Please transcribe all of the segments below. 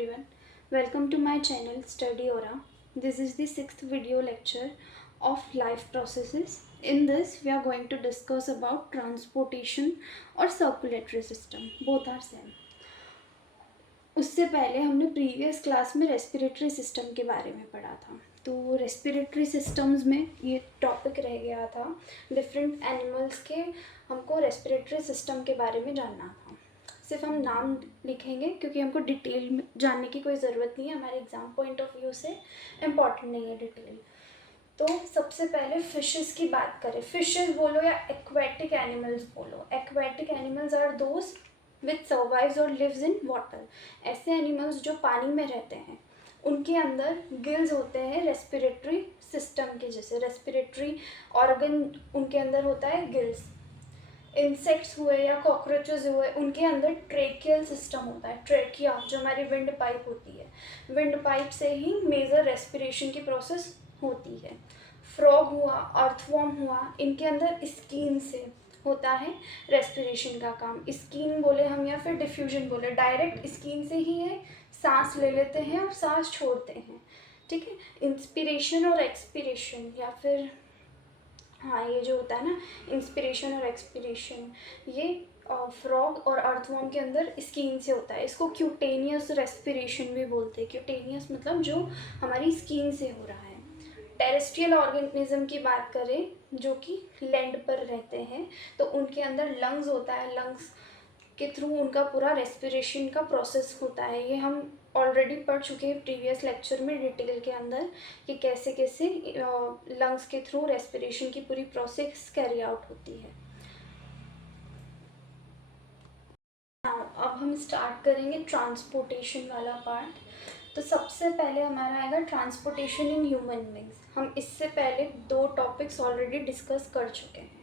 everyone, welcome to my channel Study Aura. This is the sixth video lecture of life processes. In this, we are going to discuss about transportation or circulatory system. Both are same. उससे पहले हमने previous class में respiratory system के बारे में पढ़ा था. तो रेस्पिरेटरी सिस्टम्स में ये टॉपिक रह गया था. डिफरेंट एनिमल्स के हमको रेस्पिरेटरी सिस्टम के बारे में जानना था. सिर्फ हम नाम लिखेंगे क्योंकि हमको डिटेल में जानने की कोई ज़रूरत नहीं है. हमारे एग्ज़ाम पॉइंट ऑफ व्यू से इम्पॉर्टेंट नहीं है डिटेल. तो सबसे पहले फिशेस की बात करें. फिशेस बोलो या एक्वेटिक एनिमल्स बोलो. Aquatic animals are those which survives और लिव्स इन वाटर. ऐसे एनिमल्स जो पानी में रहते हैं उनके अंदर गिल्स होते हैं रेस्पिरेटरी सिस्टम के जैसे. रेस्पिरेटरी ऑर्गन उनके अंदर होता है गिल्स. इंसेक्ट्स हुए या कॉकरोचेस हुए उनके अंदर ट्रेकियल सिस्टम होता है. ट्रेकिया जो हमारी विंड पाइप होती है, विंड पाइप से ही मेजर रेस्पिरेशन की प्रोसेस होती है. फ्रॉग हुआ, अर्थवॉर्म हुआ, इनके अंदर स्किन से होता है रेस्पिरेशन का काम. स्किन बोले हम या फिर डिफ्यूजन बोले, डायरेक्ट स्किन से ही है सांस ले लेते हैं और सांस छोड़ते हैं. ठीक है. इंस्पिरेशन और एक्सपिरेशन या फिर ये जो होता है ना इंस्पिरेशन और एक्सपिरेशन, ये फ्रॉग और अर्थवॉर्म के अंदर स्किन से होता है. इसको क्यूटेनियस रेस्पिरेशन भी बोलते हैं. क्यूटेनियस मतलब जो हमारी स्किन से हो रहा है. टेरेस्ट्रियल ऑर्गेनिज्म की बात करें जो कि लैंड पर रहते हैं तो उनके अंदर लंग्स होता है. लंग्स के थ्रू उनका पूरा रेस्पिरेशन का प्रोसेस होता है. ये हम ऑलरेडी पढ़ चुके हैं प्रीवियस लेक्चर में डिटेल के अंदर कि कैसे कैसे लंग्स के थ्रू रेस्पिरेशन की पूरी प्रोसेस कैरी आउट होती है. अब हम स्टार्ट करेंगे ट्रांसपोर्टेशन वाला पार्ट. तो सबसे पहले हमारा आएगा ट्रांसपोर्टेशन इन ह्यूमन बींग्स. हम इससे पहले 2 टॉपिक्स ऑलरेडी डिस्कस कर चुके हैं.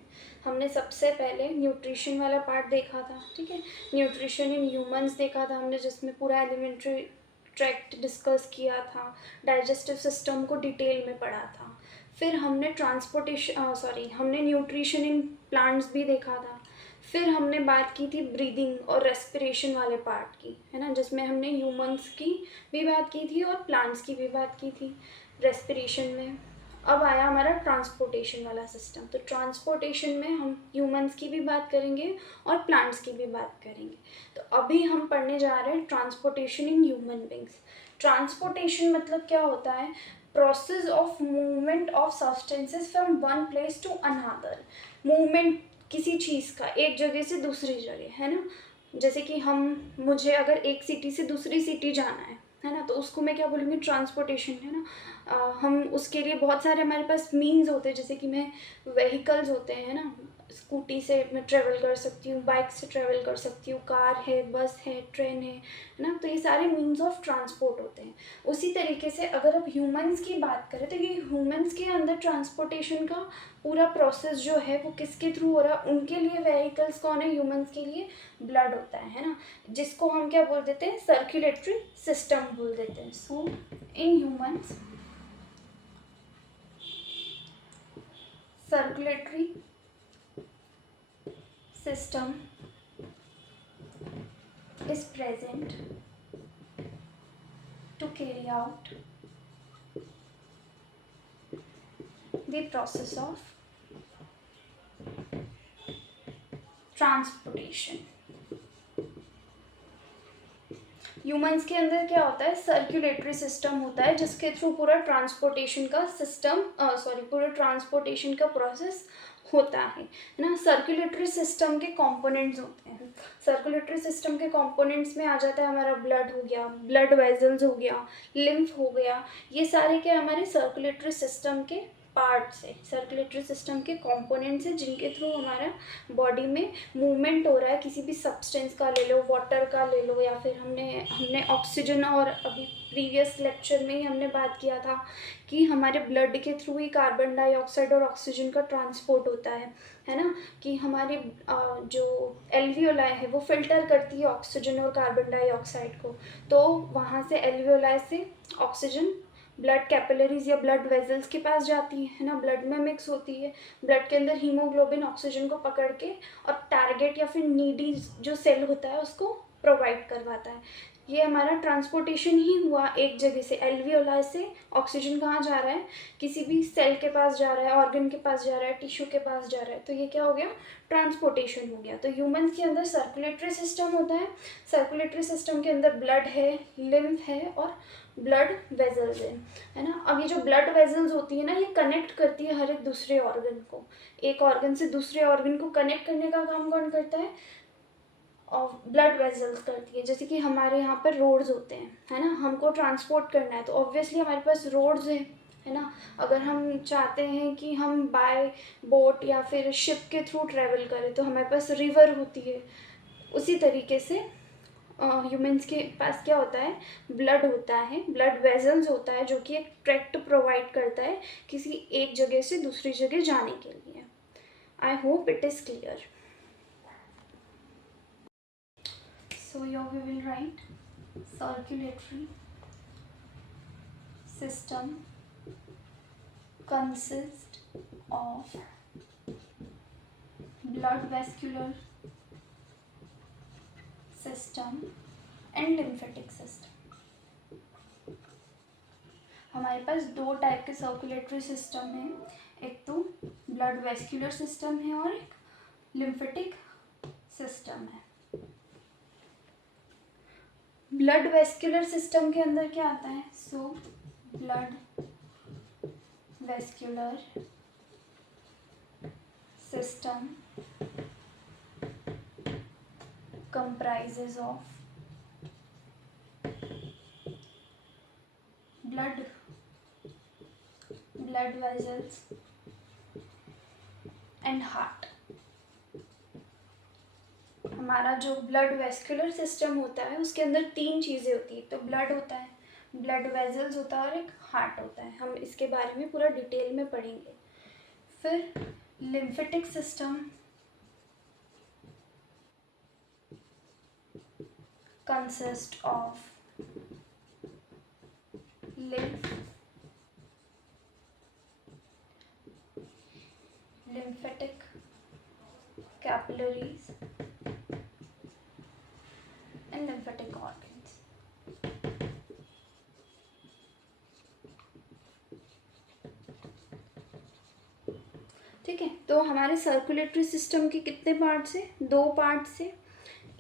हमने सबसे पहले न्यूट्रिशन वाला पार्ट देखा था. ठीक है. न्यूट्रिशन इन ह्यूमंस देखा था हमने, जिसमें पूरा एलिमेंट्री ट्रैक्ट डिस्कस किया था. डाइजेस्टिव सिस्टम को डिटेल में पढ़ा था. फिर हमने हमने न्यूट्रिशन इन प्लांट्स भी देखा था. फिर हमने बात की थी ब्रीदिंग और रेस्पिरेशन वाले पार्ट की, है ना, जिसमें हमने ह्यूमंस की भी बात की थी और प्लांट्स की भी बात की थी रेस्पिरेशन में. अब आया हमारा ट्रांसपोर्टेशन वाला सिस्टम. तो ट्रांसपोर्टेशन में हम ह्यूमंस की भी बात करेंगे और प्लांट्स की भी बात करेंगे. तो अभी हम पढ़ने जा रहे हैं transportation in human beings. Transportation मतलब क्या होता है? Process of movement of substances from one place to another. Movement किसी चीज़ का एक जगह से दूसरी जगह, है ना. जैसे कि मुझे अगर एक सिटी से दूसरी सिटी जाना है ना, तो उसको मैं क्या बोलूँगी? ट्रांसपोर्टेशन, है ना. हम उसके लिए बहुत सारे हमारे पास मीन्स होते हैं. जैसे कि मैं व्हीकल्स होते हैं ना, स्कूटी से मैं ट्रेवल कर सकती हूँ, बाइक से ट्रेवल कर सकती हूँ, कार है, बस है, ट्रेन है ना. तो ये सारे मीन्स ऑफ ट्रांसपोर्ट होते हैं. उसी तरीके से अगर अब ह्यूमंस की बात करें तो ये ह्यूमंस के अंदर ट्रांसपोर्टेशन का पूरा प्रोसेस जो है वो किसके थ्रू हो रहा है? उनके लिए व्हीकल्स कौन है? ह्यूमंस के लिए ब्लड होता है ना, जिसको हम क्या बोल देते हैं? सर्कुलेटरी सिस्टम बोल देते हैं. So in humans circulatory system is present to carry out the process of transportation. Humans के अंदर क्या होता है? सर्कुलेटरी सिस्टम होता है जिसके थ्रू पूरा ट्रांसपोर्टेशन का सिस्टम पूरा ट्रांसपोर्टेशन का प्रोसेस होता है ना. सर्कुलेटरी सिस्टम के कंपोनेंट्स होते हैं. सर्कुलेटरी सिस्टम के कंपोनेंट्स में आ जाता है हमारा ब्लड हो गया, ब्लड वेजल्स हो गया, लिम्फ हो गया. ये सारे क्या हमारे सर्कुलेटरी सिस्टम के पार्ट्स है, सर्कुलेटरी सिस्टम के कंपोनेंट्स हैं जिनके थ्रू हमारा बॉडी में मूवमेंट हो रहा है. किसी भी सब्सटेंस का ले लो, वाटर का ले लो, या फिर हमने ऑक्सीजन, और अभी प्रीवियस लेक्चर में ही हमने बात किया था कि हमारे ब्लड के थ्रू ही कार्बन डाइऑक्साइड और ऑक्सीजन का ट्रांसपोर्ट होता है ना. कि हमारी जो एल्वियोलाई है वो फिल्टर करती है ऑक्सीजन और कार्बन डाइऑक्साइड को. तो वहाँ से एल्वियोलाई से ऑक्सीजन ब्लड कैपिलरीज या ब्लड वेजल्स के पास जाती है ना, ब्लड में मिक्स होती है. ब्लड के अंदर हीमोग्लोबिन ऑक्सीजन को पकड़ के और टारगेट या फिर नीडी जो सेल होता है उसको प्रोवाइड करवाता है. ये हमारा ट्रांसपोर्टेशन ही हुआ एक जगह से, एल्वियोलाई से ऑक्सीजन कहाँ जा रहा है, किसी भी सेल के पास जा रहा है, ऑर्गन के पास जा रहा है, टिश्यू के पास जा रहा है, तो ये क्या हो गया, ट्रांसपोर्टेशन हो गया। तो ह्यूमंस के अंदर सर्कुलेटरी सिस्टम होता है, सर्कुलेटरी सिस्टम के अंदर ब्लड है, लिम्फ है और ब्लड वेजल्स है ना। अब ये जो ब्लड वेजल्स होती है ना, ये कनेक्ट करती है हर एक दूसरे ऑर्गन को, एक ऑर्गन से दूसरे ऑर्गन को कनेक्ट करने का काम कौन करता है, और ब्लड वेजल्स करती है। जैसे कि हमारे यहाँ पर रोड्स होते हैं, है ना, हमको ट्रांसपोर्ट करना है तो ऑब्वियसली हमारे पास रोड्स है ना। अगर हम चाहते हैं कि हम बाय बोट या फिर शिप के थ्रू ट्रैवल करें तो हमारे पास रिवर होती है। उसी तरीके से ह्यूमंस के पास क्या होता है, ब्लड होता है, ब्लड वेजल्स होता है, जो कि एक ट्रैक्ट प्रोवाइड करता है किसी एक जगह से दूसरी जगह जाने के लिए। I hope it is clear. So here we will write circulatory system consists of blood vascular system and lymphatic system। हमारे पास दो टाइप के सर्कुलेटरी सिस्टम हैं, एक तो ब्लड वेस्क्यूलर सिस्टम है और एक लिम्फेटिक सिस्टम है। ब्लड वेस्क्यूलर सिस्टम के अंदर क्या आता है, so blood vascular system comprises of blood vessels and heart। हमारा जो ब्लड वेस्कुलर सिस्टम होता है उसके अंदर तीन चीज़ें होती है, तो ब्लड होता है, ब्लड वेजल्स होता है और एक हार्ट होता है। हम इसके बारे में पूरा डिटेल में पढ़ेंगे। फिर lymphatic system consist of lymphatic capillaries and lymphatic organs। ठीक है, तो हमारे सर्कुलेटरी सिस्टम के कितने पार्ट्स हैं, दो पार्ट्स से।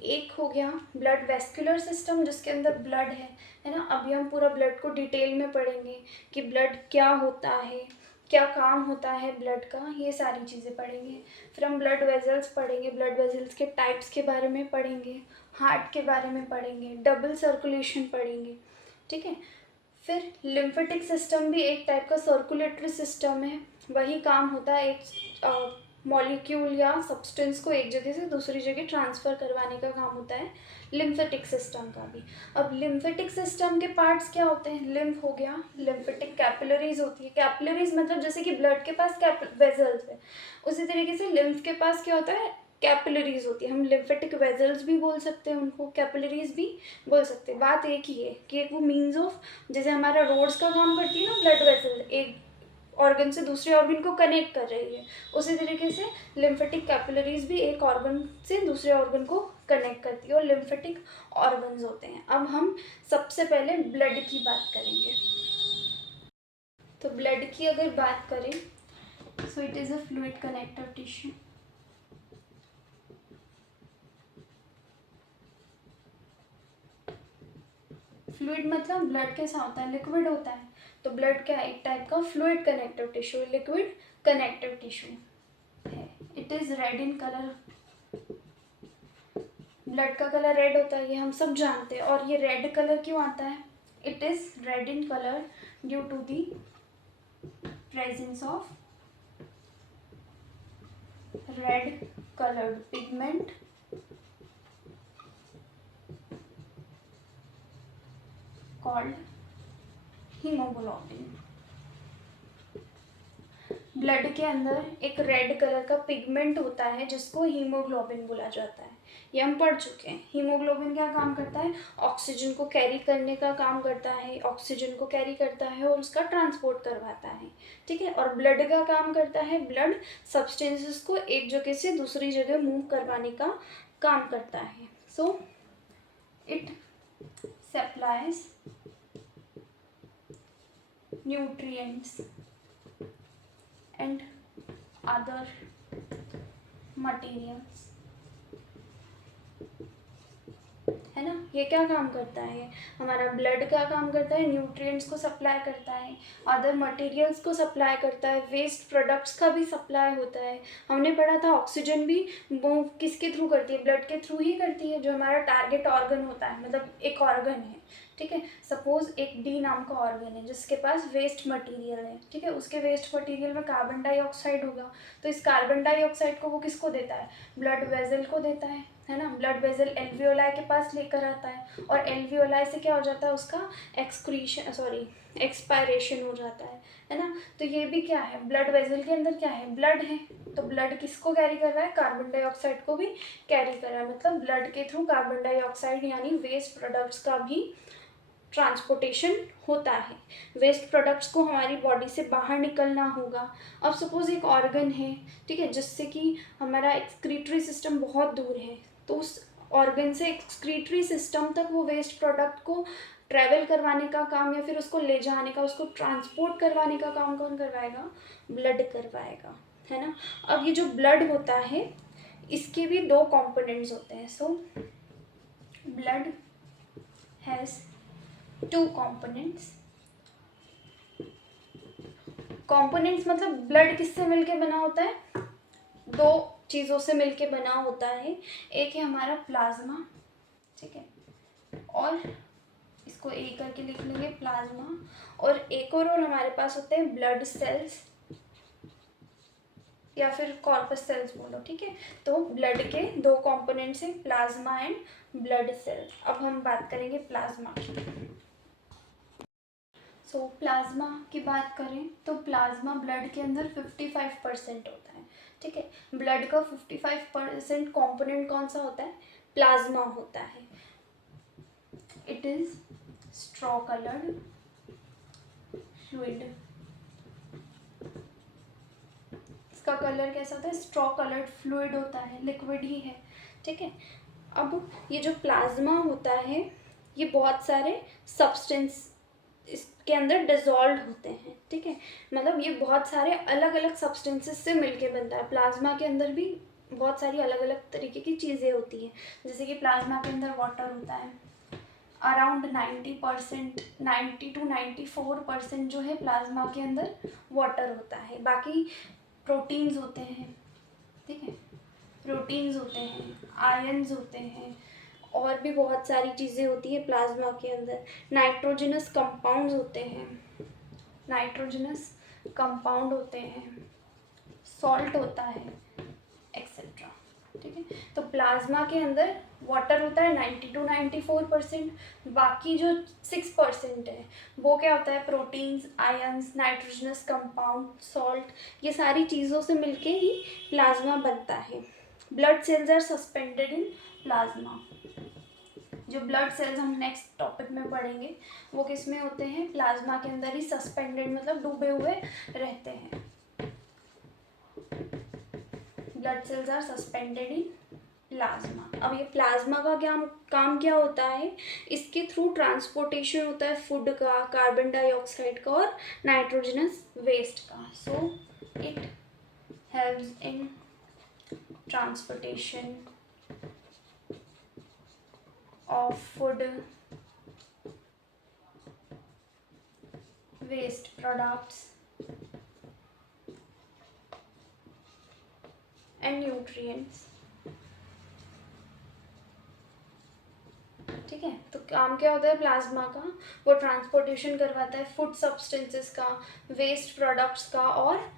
एक हो गया ब्लड वेस्कुलर सिस्टम जिसके अंदर ब्लड है ना। अभी हम पूरा ब्लड को डिटेल में पढ़ेंगे कि ब्लड क्या होता है, क्या काम होता है ब्लड का, ये सारी चीज़ें पढ़ेंगे। फिर हम ब्लड वेजल्स पढ़ेंगे, ब्लड वेजल्स के टाइप्स के बारे में पढ़ेंगे, हार्ट के बारे में पढ़ेंगे, डबल सर्कुलेशन पढ़ेंगे। ठीक है, फिर लिम्फेटिक सिस्टम भी एक टाइप का सर्कुलेटरी सिस्टम है, वही काम होता है एक मॉलिक्यूल या सब्सटेंस को एक जगह से दूसरी जगह ट्रांसफ़र करवाने का काम होता है लिम्फेटिक सिस्टम का भी। अब लिम्फेटिक सिस्टम के पार्ट्स क्या होते हैं, लिम्फ हो गया, लिम्फेटिक कैपिलरीज होती है। कैपिलरीज मतलब जैसे कि ब्लड के पास वेजल्स है, उसी तरीके से लिम्फ के पास क्या होता है, कैपिलरीज होती है। हम लिम्फेटिक वेजल्स भी बोल सकते हैं उनको, कैपिलरीज भी बोल सकते हैं। बात एक ही है कि एक वो मीन्स ऑफ, जैसे हमारा रोड्स का काम करती है ना ब्लड वेसल, एक ऑर्गन से दूसरे ऑर्गन को कनेक्ट कर रही है, उसी तरीके से लिम्फेटिक कैपिलरीज भी एक ऑर्गन से दूसरे ऑर्गन को कनेक्ट करती है और लिम्फेटिक ऑर्गन्स होते हैं। अब हम सबसे पहले ब्लड की बात करेंगे। तो ब्लड की अगर बात करें, so it is a fluid connective tissue. Fluid मतलब ब्लड कैसा होता है, लिक्विड होता है। तो ब्लड क्या है, एक टाइप का fluid connective tissue, liquid connective tissue है। It is red in colour. Blood का कलर रेड होता है, ये हम सब जानते हैं। और ये रेड कलर क्यों आता है, it is red in colour due to the presence of red coloured pigment called haemoglobin. Blood के अंदर एक रेड कलर का पिगमेंट होता है जिसको हीमोग्लोबिन बोला जाता है। ये हम पढ़ चुके हैं। हीमोग्लोबिन क्या काम करता है, ऑक्सीजन को कैरी करने का काम करता है, ऑक्सीजन को कैरी करता है और उसका ट्रांसपोर्ट करवाता है। ठीक है, और ब्लड का काम करता है, ब्लड सब्सटेंसेस को एक जगह से दूसरी जगह मूव करवाने का काम करता है। So it supplies nutrients and other materials, है ना। ये क्या काम करता है, हमारा ब्लड क्या काम करता है, न्यूट्रिएंट्स को सप्लाई करता है, अदर मटेरियल्स को सप्लाई करता है, वेस्ट प्रोडक्ट्स का भी सप्लाई होता है। हमने पढ़ा था ऑक्सीजन भी वो किसके थ्रू करती है, ब्लड के थ्रू ही करती है, जो हमारा टारगेट ऑर्गन होता है, मतलब एक ऑर्गन है, ठीक है। सपोज एक डी नाम का ऑर्गन है जिसके पास वेस्ट मटेरियल है, ठीक है, उसके वेस्ट मटेरियल में कार्बन डाइऑक्साइड होगा, तो इस कार्बन डाइऑक्साइड को वो किसको देता है, ब्लड वेजल को देता है ना। ब्लड वेजल एल्वियोलाई के पास लेकर आता है और एल्वियोलाई से क्या हो जाता है, उसका एक्सपायरेशन हो जाता है ना। तो ये भी क्या है, ब्लड वेजल के अंदर क्या है, ब्लड है, तो ब्लड किसको कैरी कर रहा है, कार्बन डाइऑक्साइड को भी कैरी कर रहा है, मतलब ब्लड के थ्रू कार्बन डाइऑक्साइड यानी वेस्ट प्रोडक्ट्स का भी ट्रांसपोर्टेशन होता है। वेस्ट प्रोडक्ट्स को हमारी बॉडी से बाहर निकलना होगा। अब सपोज एक ऑर्गन है, ठीक है, जिससे कि हमारा एक्सक्रीटरी सिस्टम बहुत दूर है, तो उस ऑर्गन से एक्सक्रीटरी सिस्टम तक वो वेस्ट प्रोडक्ट को ट्रैवल करवाने का काम या फिर उसको ले जाने का, उसको ट्रांसपोर्ट करवाने का काम कौन करवाएगा, ब्लड करवाएगा, है ना। अब ये जो ब्लड होता है इसके भी दो कंपोनेंट्स होते हैं। So blood has two components. Components मतलब ब्लड किससे मिलके बना होता है, दो चीज़ों से मिलके बना होता है। एक है हमारा प्लाज्मा, ठीक है, और इसको ए करके लिख लेंगे प्लाज्मा, और एक और हमारे पास होते हैं ब्लड सेल्स या फिर कॉर्पस सेल्स बोलो, ठीक है। तो ब्लड के दो कंपोनेंट्स हैं, प्लाज्मा एंड ब्लड सेल। अब हम बात करेंगे प्लाज्मा की। सो प्लाज्मा की बात करें तो प्लाज्मा ब्लड के अंदर 55% होता है, ठीक है। ब्लड का 55% कॉम्पोनेंट कौन सा होता है, प्लाज्मा होता है। It is straw coloured fluid. इसका कलर कैसा होता है, स्ट्रॉ कलर्ड फ्लूइड होता है, लिक्विड ही है, ठीक है। अब ये जो प्लाज्मा होता है ये बहुत सारे सब्सटेंस इसके अंदर डिजॉल्व होते हैं, ठीक है, मतलब ये बहुत सारे अलग अलग सब्सटेंसेस से मिलके बनता है। प्लाज्मा के अंदर भी बहुत सारी अलग अलग तरीके की चीज़ें होती हैं, जैसे कि प्लाज्मा के अंदर वाटर होता है, अराउंड 90%, 90 to 94% जो है प्लाज्मा के अंदर वाटर होता है। बाकी प्रोटीन्स होते हैं, ठीक है, प्रोटीन्स होते हैं, आयंस होते हैं, और भी बहुत सारी चीज़ें होती है प्लाज्मा के अंदर। नाइट्रोजनस कंपाउंड्स होते हैं, नाइट्रोजनस कंपाउंड होते हैं, सॉल्ट होता है, एक्सेट्रा, ठीक है। तो प्लाज्मा के अंदर वाटर होता है 90 to 94%, बाकी जो 6% है वो क्या होता है, proteins, ions, nitrogenous compound, salt, ये सारी चीज़ों से मिलके ही प्लाज्मा बनता है। Blood cells are suspended in plasma. जो ब्लड सेल्स हम नेक्स्ट टॉपिक में पढ़ेंगे वो किस में होते हैं, प्लाज्मा के अंदर ही सस्पेंडेड, मतलब डूबे हुए रहते हैं। Blood cells are suspended in plasma. अब ये प्लाज्मा का क्या काम क्या होता है, इसके थ्रू ट्रांसपोर्टेशन होता है फूड का, कार्बन डाइऑक्साइड का और नाइट्रोजनस वेस्ट का। So it helps in transportation of food, waste products and nutrients, ठीक है। तो काम क्या होता है प्लाज्मा का, वो ट्रांसपोर्टेशन करवाता है फूड सब्सटेंसेस का, वेस्ट प्रोडक्ट्स का और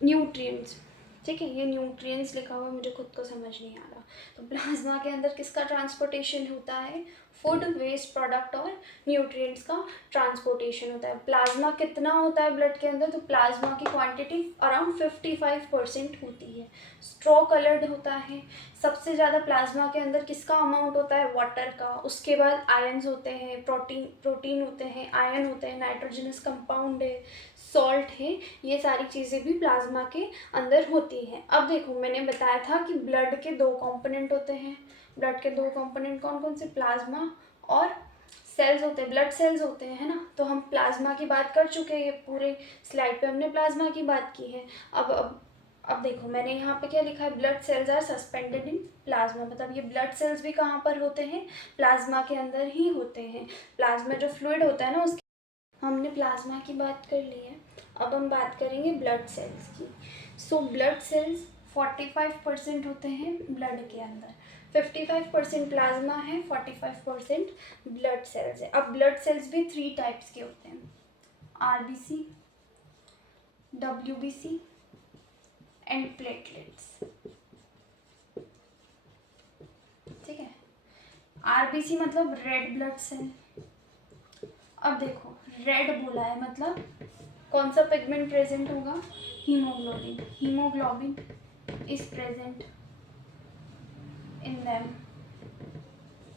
न्यूट्रिएंट्स, ठीक है। ये न्यूट्रिएंट्स लिखा हुआ मुझे खुद को समझ नहीं आ रहा। तो प्लाज्मा के अंदर किसका ट्रांसपोर्टेशन होता है, फूड, वेस्ट प्रोडक्ट और न्यूट्रिएंट्स का ट्रांसपोर्टेशन होता है। प्लाज्मा कितना होता है ब्लड के अंदर, तो प्लाज्मा की क्वांटिटी अराउंड 55% होती है। स्ट्रॉ कलर्ड होता है। सबसे ज़्यादा प्लाज्मा के अंदर किसका अमाउंट होता है, वाटर का। उसके बाद आयंस होते हैं, प्रोटीन होते हैं, आयन होते हैं, नाइट्रोजनस कंपाउंड है, सॉल्ट है, ये सारी चीज़ें भी प्लाज्मा के अंदर होती हैं। अब देखो, मैंने बताया था कि ब्लड के 2 कंपोनेंट होते हैं। ब्लड के 2 कंपोनेंट कौन कौन से? प्लाज्मा और सेल्स होते हैं, ब्लड सेल्स होते हैं, है ना। तो हम प्लाज्मा की बात कर चुके हैं, पूरे स्लाइड पे हमने प्लाज्मा की बात की है। अब देखो, मैंने यहाँ पे क्या लिखा है? Blood cells are suspended in plasma, मतलब ये ब्लड सेल्स भी कहाँ पर होते हैं? प्लाज्मा के अंदर ही होते हैं। प्लाज्मा जो फ्लूइड होता है ना, उसकी हमने प्लाज्मा की बात कर ली है। अब हम बात करेंगे ब्लड सेल्स की। सो ब्लड सेल्स 45% होते हैं ब्लड के अंदर, 55% प्लाज्मा है, 45% ब्लड सेल्स है। अब ब्लड सेल्स भी 3 टाइप्स के होते हैं, आरबीसी, डब्ल्यूबीसी एंड प्लेटलेट्स। ठीक है, आरबीसी मतलब रेड ब्लड सेल। अब देखो, रेड बोला है मतलब कौन सा पिगमेंट प्रेजेंट होगा? Haemoglobin. Haemoglobin is present in them.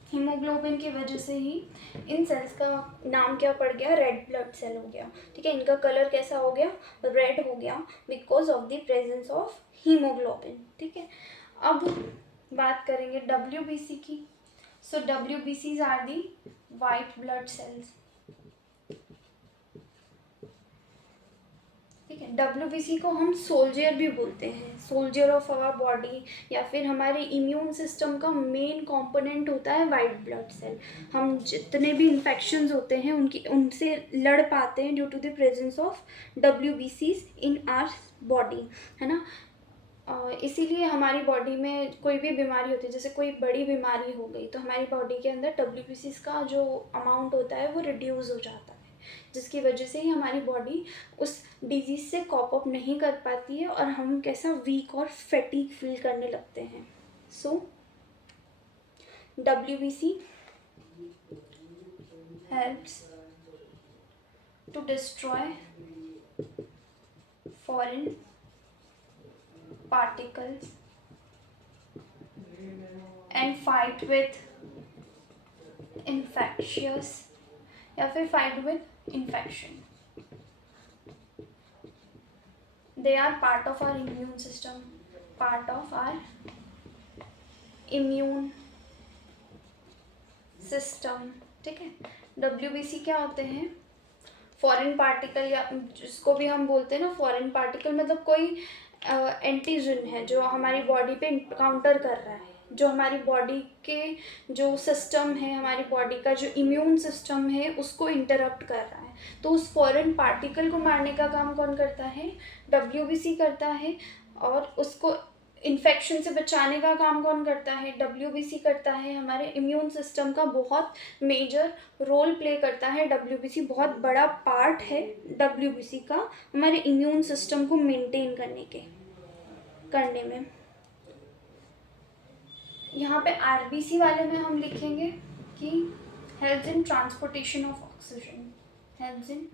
Haemoglobin की वजह से ही इन सेल्स का नाम क्या पड़ गया? रेड ब्लड सेल हो गया। ठीक है, इनका कलर कैसा हो गया? रेड हो गया, because of the presence of haemoglobin. ठीक है, अब बात करेंगे डब्ल्यूबीसी की। सो डब्ल्यूबीसीज are the white blood cells. ठीक है, डब्ल्यूबीसी को हम सोल्जर भी बोलते हैं, सोल्जर ऑफ आवर बॉडी, या फिर हमारे इम्यून सिस्टम का मेन कंपोनेंट होता है वाइट ब्लड सेल। हम जितने भी इन्फेक्शंस होते हैं उनसे लड़ पाते हैं due to the presence of डब्ल्यूबीसीज इन आवर बॉडी, है ना। इसीलिए हमारी बॉडी में कोई भी बीमारी होती है, जैसे कोई बड़ी बीमारी हो गई, तो हमारी बॉडी के अंदर डब्ल्यूबीसीज का जो अमाउंट होता है वो रिड्यूस हो जाता है, जिसकी वजह से ही हमारी बॉडी उस डिजीज़ से कॉप अप नहीं कर पाती है और हम कैसा वीक और फैटीग फील करने लगते हैं। सो WBC helps to destroy foreign particles and fight with infectious या फिर fight with infection. They are part of our immune system, part of our immune system. ठीक है, WBC क्या होते हैं? फॉरेन पार्टिकल, या जिसको भी हम बोलते हैं ना फॉरेन पार्टिकल, मतलब कोई एंटीजन है जो हमारी बॉडी पे काउंटर कर रहा है, जो हमारी बॉडी के जो सिस्टम है, हमारी बॉडी का जो इम्यून सिस्टम है उसको इंटरप्ट कर रहा है। तो उस फॉरेन पार्टिकल को मारने का काम कौन करता है? WBC करता है। और उसको इन्फेक्शन से बचाने का काम कौन करता है? WBC करता है। हमारे इम्यून सिस्टम का बहुत मेजर रोल प्ले करता है WBC, बहुत बड़ा पार्ट है WBC का हमारे इम्यून सिस्टम को मेंटेन करने में। यहाँ पे RBC वाले में हम लिखेंगे कि helps in transportation of oxygen, helps in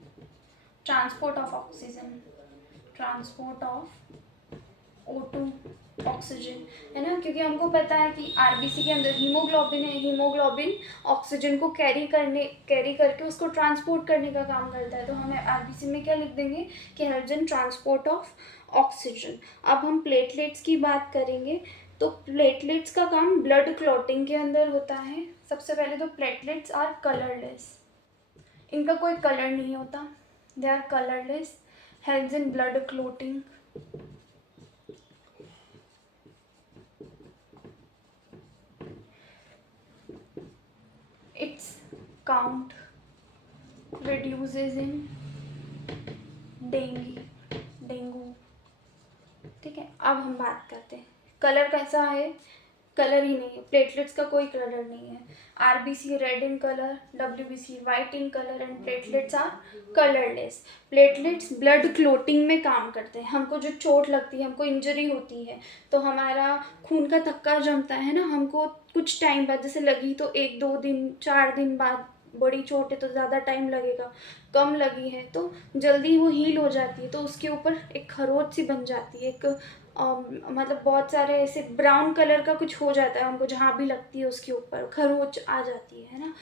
transport of oxygen, transport of O2 oxygen, है ना। क्योंकि हमको पता है कि RBC के अंदर हीमोग्लोबिन है, हीमोग्लोबिन ऑक्सीजन को कैरी करके उसको ट्रांसपोर्ट करने का काम करता है। तो हमें RBC में क्या लिख देंगे कि helps in transport of oxygen. अब हम प्लेटलेट्स की बात करेंगे, तो प्लेटलेट्स का काम ब्लड क्लॉटिंग के अंदर होता है। सबसे पहले तो प्लेटलेट्स आर कलरलेस, इनका कोई कलर नहीं होता, they are colourless, helps in blood clotting. Its count reduces in dengue. ठीक है, अब हम बात करते हैं कलर कैसा है। कलर ही नहीं है, प्लेटलेट्स का कोई कलर नहीं है। RBC red in colour, WBC white in colour and platelets are colourless. Platelets blood clotting में काम करते हैं। हमको जो चोट लगती है, हमको इंजरी होती है, तो हमारा खून का थक्का जमता है ना, हमको कुछ टाइम बाद, जैसे लगी तो 1-2 दिन 4 दिन बाद, बड़ी चोट है तो ज़्यादा टाइम लगेगा, कम लगी है तो जल्दी वो हील हो जाती है, तो उसके ऊपर एक खरोच सी बन जाती है, एक मतलब बहुत सारे ऐसे ब्राउन कलर का कुछ हो जाता है हमको, जहाँ भी लगती है उसके ऊपर खरोच आ जाती है ना।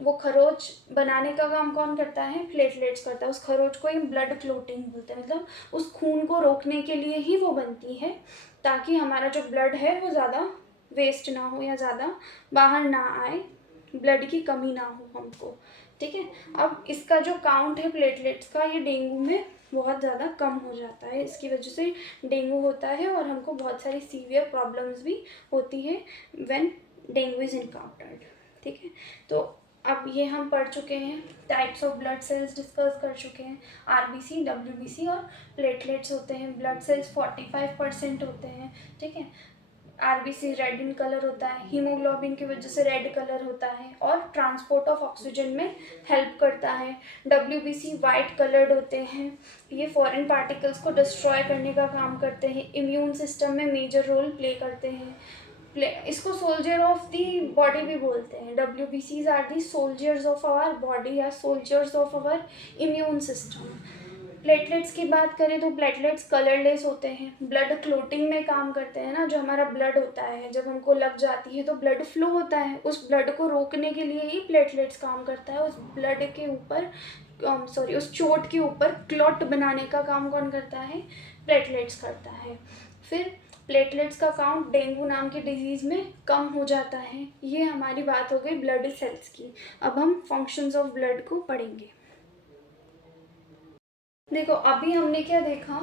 वो खरोच बनाने का काम कौन करता है? प्लेटलेट्स करता है। उस खरोच को ही ब्लड क्लोटिंग बोलते हैं, मतलब उस खून को रोकने के लिए ही वो बनती है, ताकि हमारा जो ब्लड है वो ज़्यादा वेस्ट ना हो या ज़्यादा बाहर ना आए, ब्लड की कमी ना हो हमको। ठीक है, अब इसका जो काउंट है प्लेटलेट्स का, ये डेंगू में बहुत ज़्यादा कम हो जाता है। इसकी वजह से डेंगू होता है और हमको बहुत सारी सीवियर प्रॉब्लम्स भी होती है व्हेन डेंगू इज़ इनकाउंटर्ड। ठीक है, तो अब ये हम पढ़ चुके हैं, types of blood cells discuss कर चुके हैं। आरबीसी, डब्ल्यूबीसी और प्लेटलेट्स होते हैं। ब्लड सेल्स 45% होते हैं। ठीक है, आरबीसी रेड इन कलर होता है, हीमोग्लोबिन की वजह से रेड कलर होता है और ट्रांसपोर्ट ऑफ ऑक्सीजन में हेल्प करता है। डब्ल्यूबीसी वाइट कलर्ड होते हैं, ये फॉरेन पार्टिकल्स को डिस्ट्रॉय करने का काम करते हैं, इम्यून सिस्टम में मेजर रोल प्ले करते हैं। इसको सोल्जर ऑफ दी बॉडी भी बोलते हैं। डब्ल्यूबीसीज are the soldiers of our body या soldiers of our immune system. Platelets की बात करें तो प्लेटलेट्स कलरलेस होते हैं, ब्लड क्लोटिंग में काम करते हैं ना। जो हमारा ब्लड होता है, जब हमको लग जाती है तो ब्लड फ्लो होता है, उस ब्लड को रोकने के लिए ही प्लेटलेट्स काम करता है। उस ब्लड के ऊपर उस चोट के ऊपर क्लॉट बनाने का काम कौन करता है? प्लेटलेट्स करता है। फिर प्लेटलेट्स का काउंट डेंगू नाम की डिजीज़ में कम हो जाता है। ये हमारी बात हो गई ब्लड सेल्स की। अब हम फंक्शंस ऑफ ब्लड को पढ़ेंगे। देखो, अभी हमने क्या देखा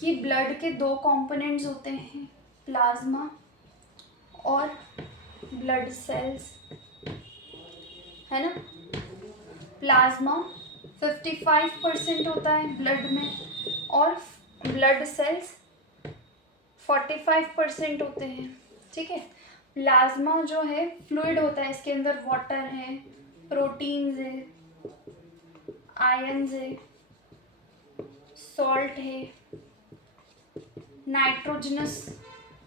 कि ब्लड के दो कंपोनेंट्स होते हैं, प्लाज्मा और ब्लड सेल्स, है ना। प्लाज्मा 55% होता है ब्लड में और ब्लड सेल्स 45% होते हैं। ठीक है, प्लाज्मा जो है फ्लूइड होता है, इसके अंदर वाटर है, प्रोटीन्स है, आयंस है, सॉल्ट है, नाइट्रोजनस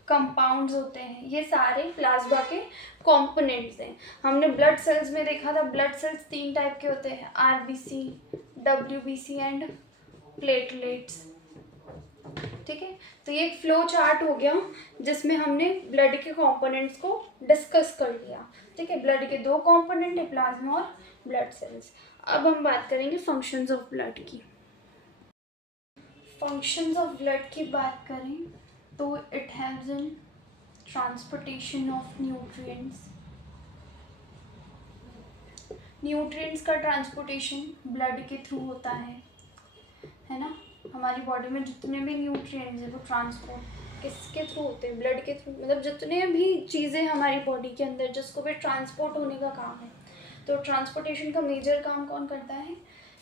कंपाउंड्स होते हैं। ये सारे प्लाज्मा के कंपोनेंट्स हैं। हमने ब्लड सेल्स में देखा था, ब्लड सेल्स 3 टाइप के होते हैं, आरबीसी, डब्ल्यूबीसी एंड प्लेटलेट्स। ठीक है, तो ये एक फ्लो चार्ट हो गया जिसमें हमने ब्लड के कंपोनेंट्स को डिस्कस कर लिया। ठीक है, ब्लड के दो कंपोनेंट है, प्लाज्मा और ब्लड सेल्स। अब हम बात करेंगे फंक्शंस ऑफ ब्लड की। फंक्शंस ऑफ ब्लड की बात करें तो it helps in transportation of nutrients. Nutrients का ट्रांसपोर्टेशन ब्लड के थ्रू होता है ना। हमारी बॉडी में जितने भी न्यूट्रिएंट्स हैं वो ट्रांसपोर्ट किसके थ्रू होते हैं? ब्लड के थ्रू। मतलब जितने भी चीज़ें हमारी बॉडी के अंदर जिसको भी ट्रांसपोर्ट होने का काम है, तो ट्रांसपोर्टेशन का मेजर काम कौन करता है?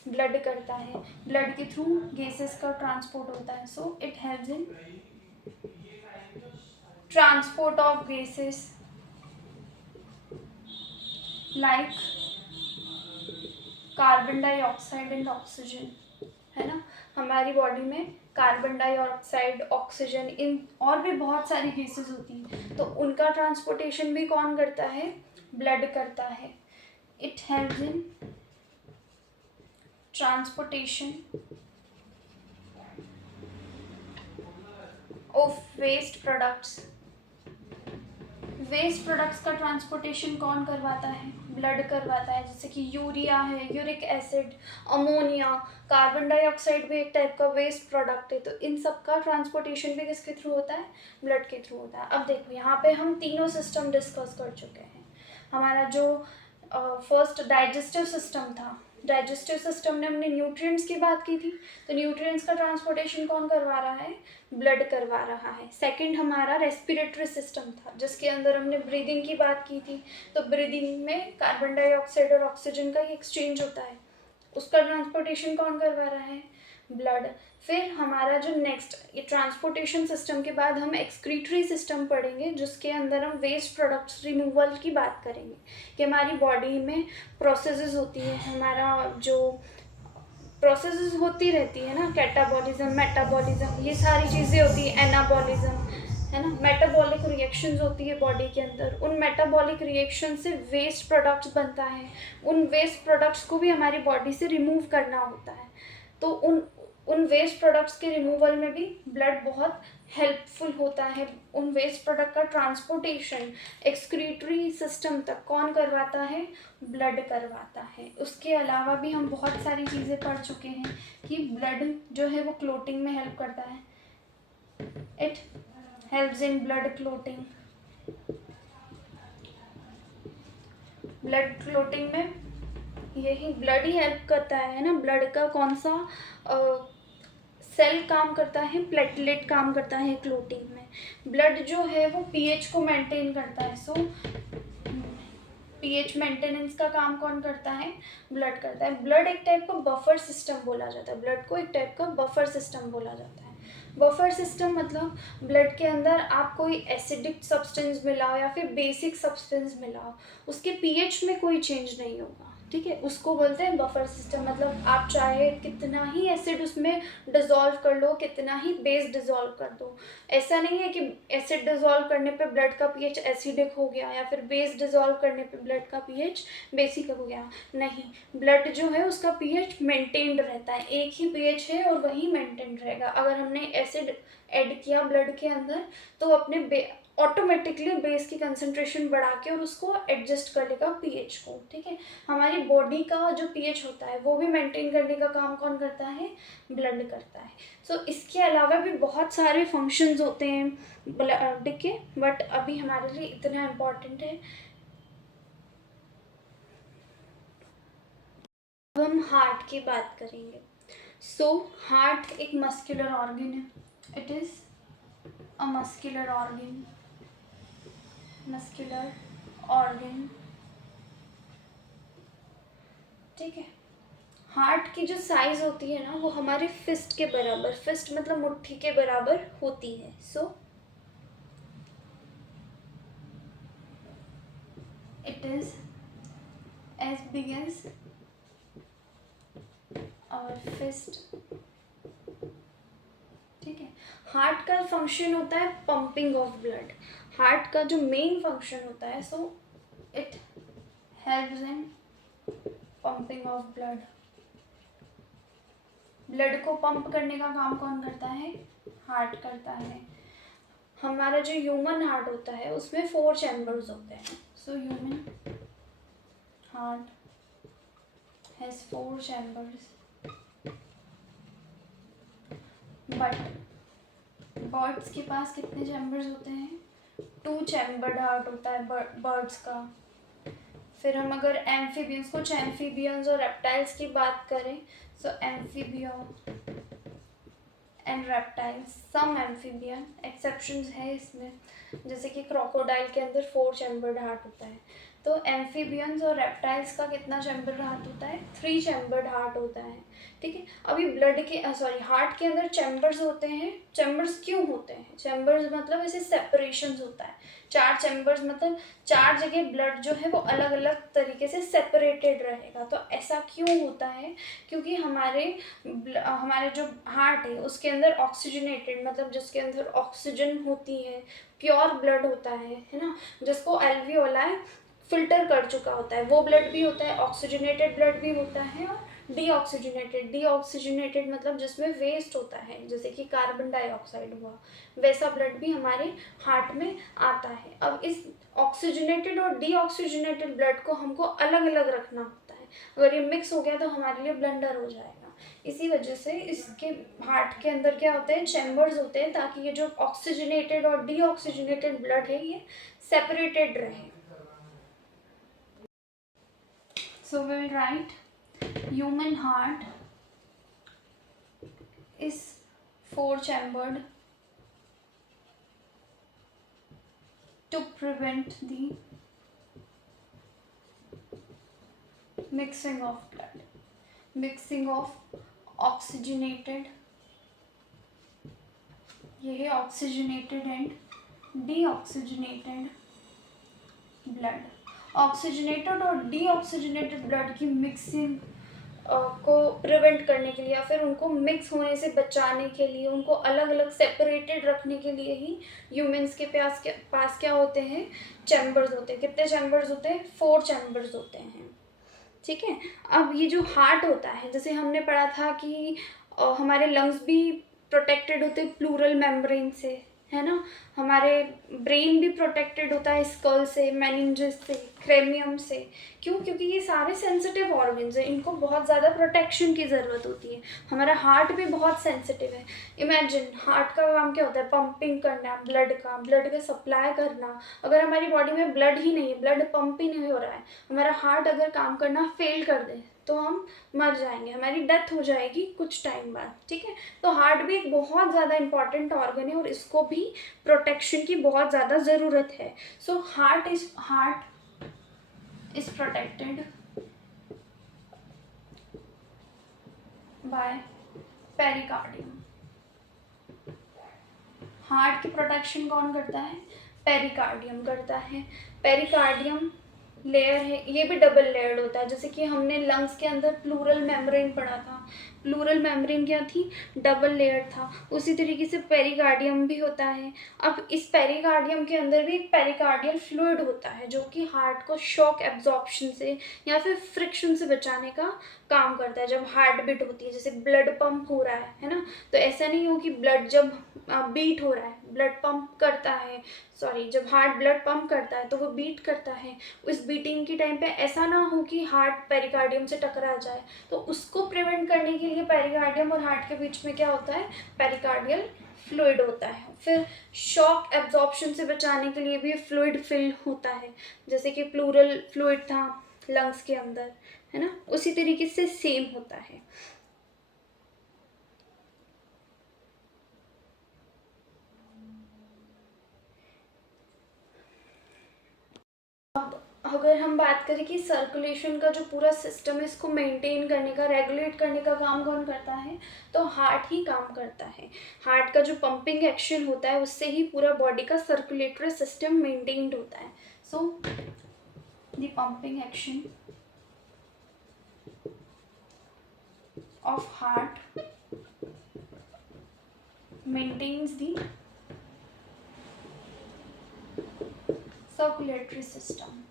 ब्लड करता है। ब्लड के थ्रू गैसेस का ट्रांसपोर्ट होता है, so it helps in transport of gases like carbon dioxide and oxygen, है ना। हमारी बॉडी में कार्बन डाइऑक्साइड, ऑक्सीजन, इन और भी बहुत सारी गैसेस होती हैं, तो उनका ट्रांसपोर्टेशन भी कौन करता है? ब्लड करता है। It helps in transportation of waste products. Waste products का ट्रांसपोर्टेशन कौन करवाता है? ब्लड करवाता है। जैसे कि यूरिया है, uric acid, ammonia, carbon dioxide भी एक टाइप का वेस्ट प्रोडक्ट है। तो इन सब का ट्रांसपोर्टेशन भी किसके थ्रू होता है? ब्लड के थ्रू होता है। अब देखो, यहाँ पे हम तीनों सिस्टम डिस्कस कर चुके हैं। हमारा जो फर्स्ट डाइजेस्टिव सिस्टम था, डाइजेस्टिव सिस्टम में हमने न्यूट्रिएंट्स की बात की थी, तो न्यूट्रिएंट्स का ट्रांसपोर्टेशन कौन करवा रहा है? ब्लड करवा रहा है। सेकंड हमारा रेस्पिरेटरी सिस्टम था, जिसके अंदर हमने ब्रीदिंग की बात की थी, तो ब्रीदिंग में कार्बन डाइऑक्साइड और ऑक्सीजन का ही एक्सचेंज होता है, उसका ट्रांसपोर्टेशन कौन करवा रहा है? ब्लड। फिर हमारा जो नेक्स्ट, ये ट्रांसपोर्टेशन सिस्टम के बाद हम एक्सक्रीटरी सिस्टम पढ़ेंगे, जिसके अंदर हम वेस्ट प्रोडक्ट्स रिमूवल की बात करेंगे कि हमारी बॉडी में प्रोसेसेस होती है, हमारा जो प्रोसेसेस होती रहती है ना, कैटाबॉलिज्म, मेटाबॉलिज्म, ये सारी चीज़ें होती है, एनाबॉलिज्म, है ना। मेटाबॉलिक रिएक्शंस होती है बॉडी के अंदर, उन मेटाबॉलिक रिएक्शन से वेस्ट प्रोडक्ट्स बनता है, उन वेस्ट प्रोडक्ट्स को भी हमारी बॉडी से रिमूव करना होता है। तो उन वेस्ट प्रोडक्ट्स के रिमूवल में भी ब्लड बहुत हेल्पफुल होता है। उन वेस्ट प्रोडक्ट का ट्रांसपोर्टेशन एक्सक्रीटरी सिस्टम तक कौन करवाता है? ब्लड करवाता है। उसके अलावा भी हम बहुत सारी चीज़ें पढ़ चुके हैं कि ब्लड जो है वो क्लोटिंग में हेल्प करता है। It helps in blood clotting. Blood clotting में यही ब्लड ही हेल्प करता है ना। ब्लड का कौन सा सेल काम करता है? प्लेटलेट काम करता है क्लोटिंग में। ब्लड जो है वो पीएच को मेंटेन करता है। सो पीएच मेंटेनेंस का काम कौन करता है? ब्लड करता है। ब्लड एक टाइप का बफर सिस्टम बोला जाता है। ब्लड को एक टाइप का बफर सिस्टम बोला जाता है। बफर सिस्टम मतलब ब्लड के अंदर आप कोई एसिडिक सब्सटेंस मिलाओ या फिर बेसिक सब्सटेंस मिलाओ, उसके पीएच में कोई चेंज नहीं होगा, ठीक है, उसको बोलते हैं बफर सिस्टम। मतलब आप चाहे कितना ही एसिड उसमें डिज़ोल्व कर लो, कितना ही बेस डिज़ोल्व कर दो, ऐसा नहीं है कि एसिड डिज़ोल्व करने पे ब्लड का पीएच एसिडिक हो गया या फिर बेस डिज़ोल्व करने पे ब्लड का पीएच बेसिक हो गया। नहीं, ब्लड जो है उसका पीएच मेंटेन्ड रहता है। एक ही पीएच है और वही मेंटेन रहेगा। अगर हमने एसिड ऐड किया ब्लड के अंदर तो अपने ऑटोमेटिकली बेस की कंसंट्रेशन बढ़ा के और उसको एडजस्ट कर लेगा पीएच को, ठीक है। हमारी बॉडी का जो पीएच होता है वो भी मेंटेन करने का काम कौन करता है? ब्लड करता है। सो इसके अलावा भी बहुत सारे फंक्शंस होते हैं ब्लड के, बट अभी हमारे लिए इतना इम्पोर्टेंट है। अब हम हार्ट की बात करेंगे। सो हार्ट एक मस्कुलर ऑर्गन है। It is a muscular organ. Muscular organ, ठीक है। हार्ट की जो साइज होती है ना वो हमारे फिस्ट के बराबर, फिस्ट मतलब मुट्ठी के बराबर होती है। So it is as big as our fist, ठीक है। हार्ट का फंक्शन होता है पंपिंग ऑफ ब्लड। हार्ट का जो मेन फंक्शन होता है, so it helps in pumping of blood. Blood को पंप करने का काम कौन करता है? हार्ट करता है। हमारा जो ह्यूमन हार्ट होता है उसमें 4 चैम्बर्स होते हैं। So human heart has 4 chambers, but birds के पास कितने चैम्बर्स होते हैं? 2 चैम्बर्ड हार्ट होता है बर्ड्स का। फिर हम अगर एम्फीबियंस, कुछ एम्फीबियंस और रेप्टाइल्स की बात करें, so amphibian and reptiles, some amphibian, exceptions है इसमें, जैसे कि क्रोकोडाइल के अंदर 4 चैम्बर्ड हार्ट होता है। तो एम्फीबियंस और रेप्टाइल्स का कितना चैम्बर्ड हार्ट होता है? 3 चैम्बर्ड हार्ट होता है, ठीक है। अभी ब्लड के हार्ट के अंदर चैम्बर्स होते हैं। चैम्बर्स क्यों होते हैं? चैम्बर्स मतलब ऐसे सेपरेशंस होता है। 4 चैम्बर्स मतलब 4 जगह ब्लड जो है वो अलग अलग तरीके से सेपरेटेड रहेगा। तो ऐसा क्यों होता है? क्योंकि हमारे जो हार्ट है उसके अंदर ऑक्सीजनेटेड, मतलब जिसके अंदर ऑक्सीजन होती है, प्योर ब्लड होता है ना, जिसको एल्वियोलाई फिल्टर कर चुका होता है, वो ब्लड भी होता है। ऑक्सीजनेटेड ब्लड भी होता है और डीऑक्सीजनेटेड मतलब जिसमें वेस्ट होता है, जैसे कि कार्बन डाइऑक्साइड हुआ, वैसा ब्लड भी हमारे हार्ट में आता है। अब इस ऑक्सीजनेटेड और डीऑक्सीजनेटेड ब्लड को हमको अलग अलग रखना होता है। अगर ये मिक्स हो गया तो हमारे लिए ब्लंडर हो जाएगा। इसी वजह से इसके हार्ट के अंदर क्या होते हैं? चैम्बर्स होते हैं, ताकि ये जो ऑक्सीजनेटेड और डीऑक्सीजनेटेड ब्लड है ये सेपरेटेड रहे। So we will write human heart is 4 chambered to prevent the mixing of blood, mixing of oxygenated, ये है oxygenated and deoxygenated blood। Oxygenated और डीऑक्सीजनेटेड ब्लड की मिक्सिंग को प्रिवेंट करने के लिए या फिर उनको मिक्स होने से बचाने के लिए, उनको अलग अलग सेपरेटेड रखने के लिए ही ह्यूमंस के पास क्या होते हैं? चैम्बर्स होते हैं। कितने चैम्बर्स होते हैं? 4 चैम्बर्स होते हैं, ठीक है। अब ये जो हार्ट होता है, जैसे हमने पढ़ा था कि हमारे लंग्स भी प्रोटेक्टेड होते हैं प्लूरल मेम्ब्रेन से, है ना। हमारे ब्रेन भी प्रोटेक्टेड होता है स्कल से, मेनिंजेस से, क्रेमियम से। क्यों? क्योंकि ये सारे सेंसिटिव ऑर्गन्स हैं, इनको बहुत ज़्यादा प्रोटेक्शन की ज़रूरत होती है। हमारा हार्ट भी बहुत सेंसिटिव है। इमेजिन, हार्ट का काम क्या होता है? पंपिंग करना ब्लड का सप्लाई करना। अगर हमारी बॉडी में ब्लड ही नहीं है, ब्लड पंप ही नहीं हो रहा है, हमारा हार्ट अगर काम करना फेल कर दे तो हम मर जाएंगे, हमारी डेथ हो जाएगी कुछ टाइम बाद, ठीक है। तो हार्ट भी एक बहुत ज़्यादा इंपॉर्टेंट ऑर्गन है और इसको भी प्रोटेक्शन की बहुत ज़्यादा ज़रूरत है। So heart is protected by pericardium. Heart की प्रोटेक्शन कौन करता है? पेरिकार्डियम करता है। पेरिकार्डियम लेयर है, ये भी डबल लेयर्ड होता है। जैसे कि हमने लंग्स के अंदर प्लूरल मेम्ब्रेन पढ़ा था, प्लूरल मेम्ब्रेन क्या थी? डबल लेयर था। उसी तरीके से पेरिकार्डियम भी होता है। अब इस पेरिकार्डियम के अंदर भी एक पेरिकार्डियल फ्लूइड होता है जो कि हार्ट को शॉक एब्जॉर्प्शन से या फिर फ्रिक्शन से बचाने का काम करता है। जब हार्ट बीट होती है, जैसे ब्लड पंप हो रहा है ना, तो ऐसा नहीं हो कि ब्लड जब बीट हो रहा है, ब्लड पंप करता है, सॉरी, जब हार्ट ब्लड पंप करता है तो वो बीट करता है, उस बीटिंग के टाइम पे ऐसा ना हो कि हार्ट पेरिकार्डियम से टकरा जाए। तो उसको प्रिवेंट करने के लिए पेरिकार्डियम और हार्ट के बीच में क्या होता है? पेरिकार्डियल फ्लूइड होता है। फिर शॉक एब्जॉर्प्शन से बचाने के लिए भी फ्लूइड फिल होता है, जैसे कि प्लूरल फ्लूइड था लंग्स के अंदर, है ना, उसी तरीके से सेम होता है। अगर हम बात करें कि सर्कुलेशन का जो पूरा सिस्टम है इसको मेंटेन करने का, रेगुलेट करने का काम कौन करता है? तो हार्ट ही काम करता है। हार्ट का जो पंपिंग एक्शन होता है उससे ही पूरा बॉडी का सर्कुलेटरी सिस्टम मेंटेन्ड होता है। So the pumping action of heart maintains the circulatory system.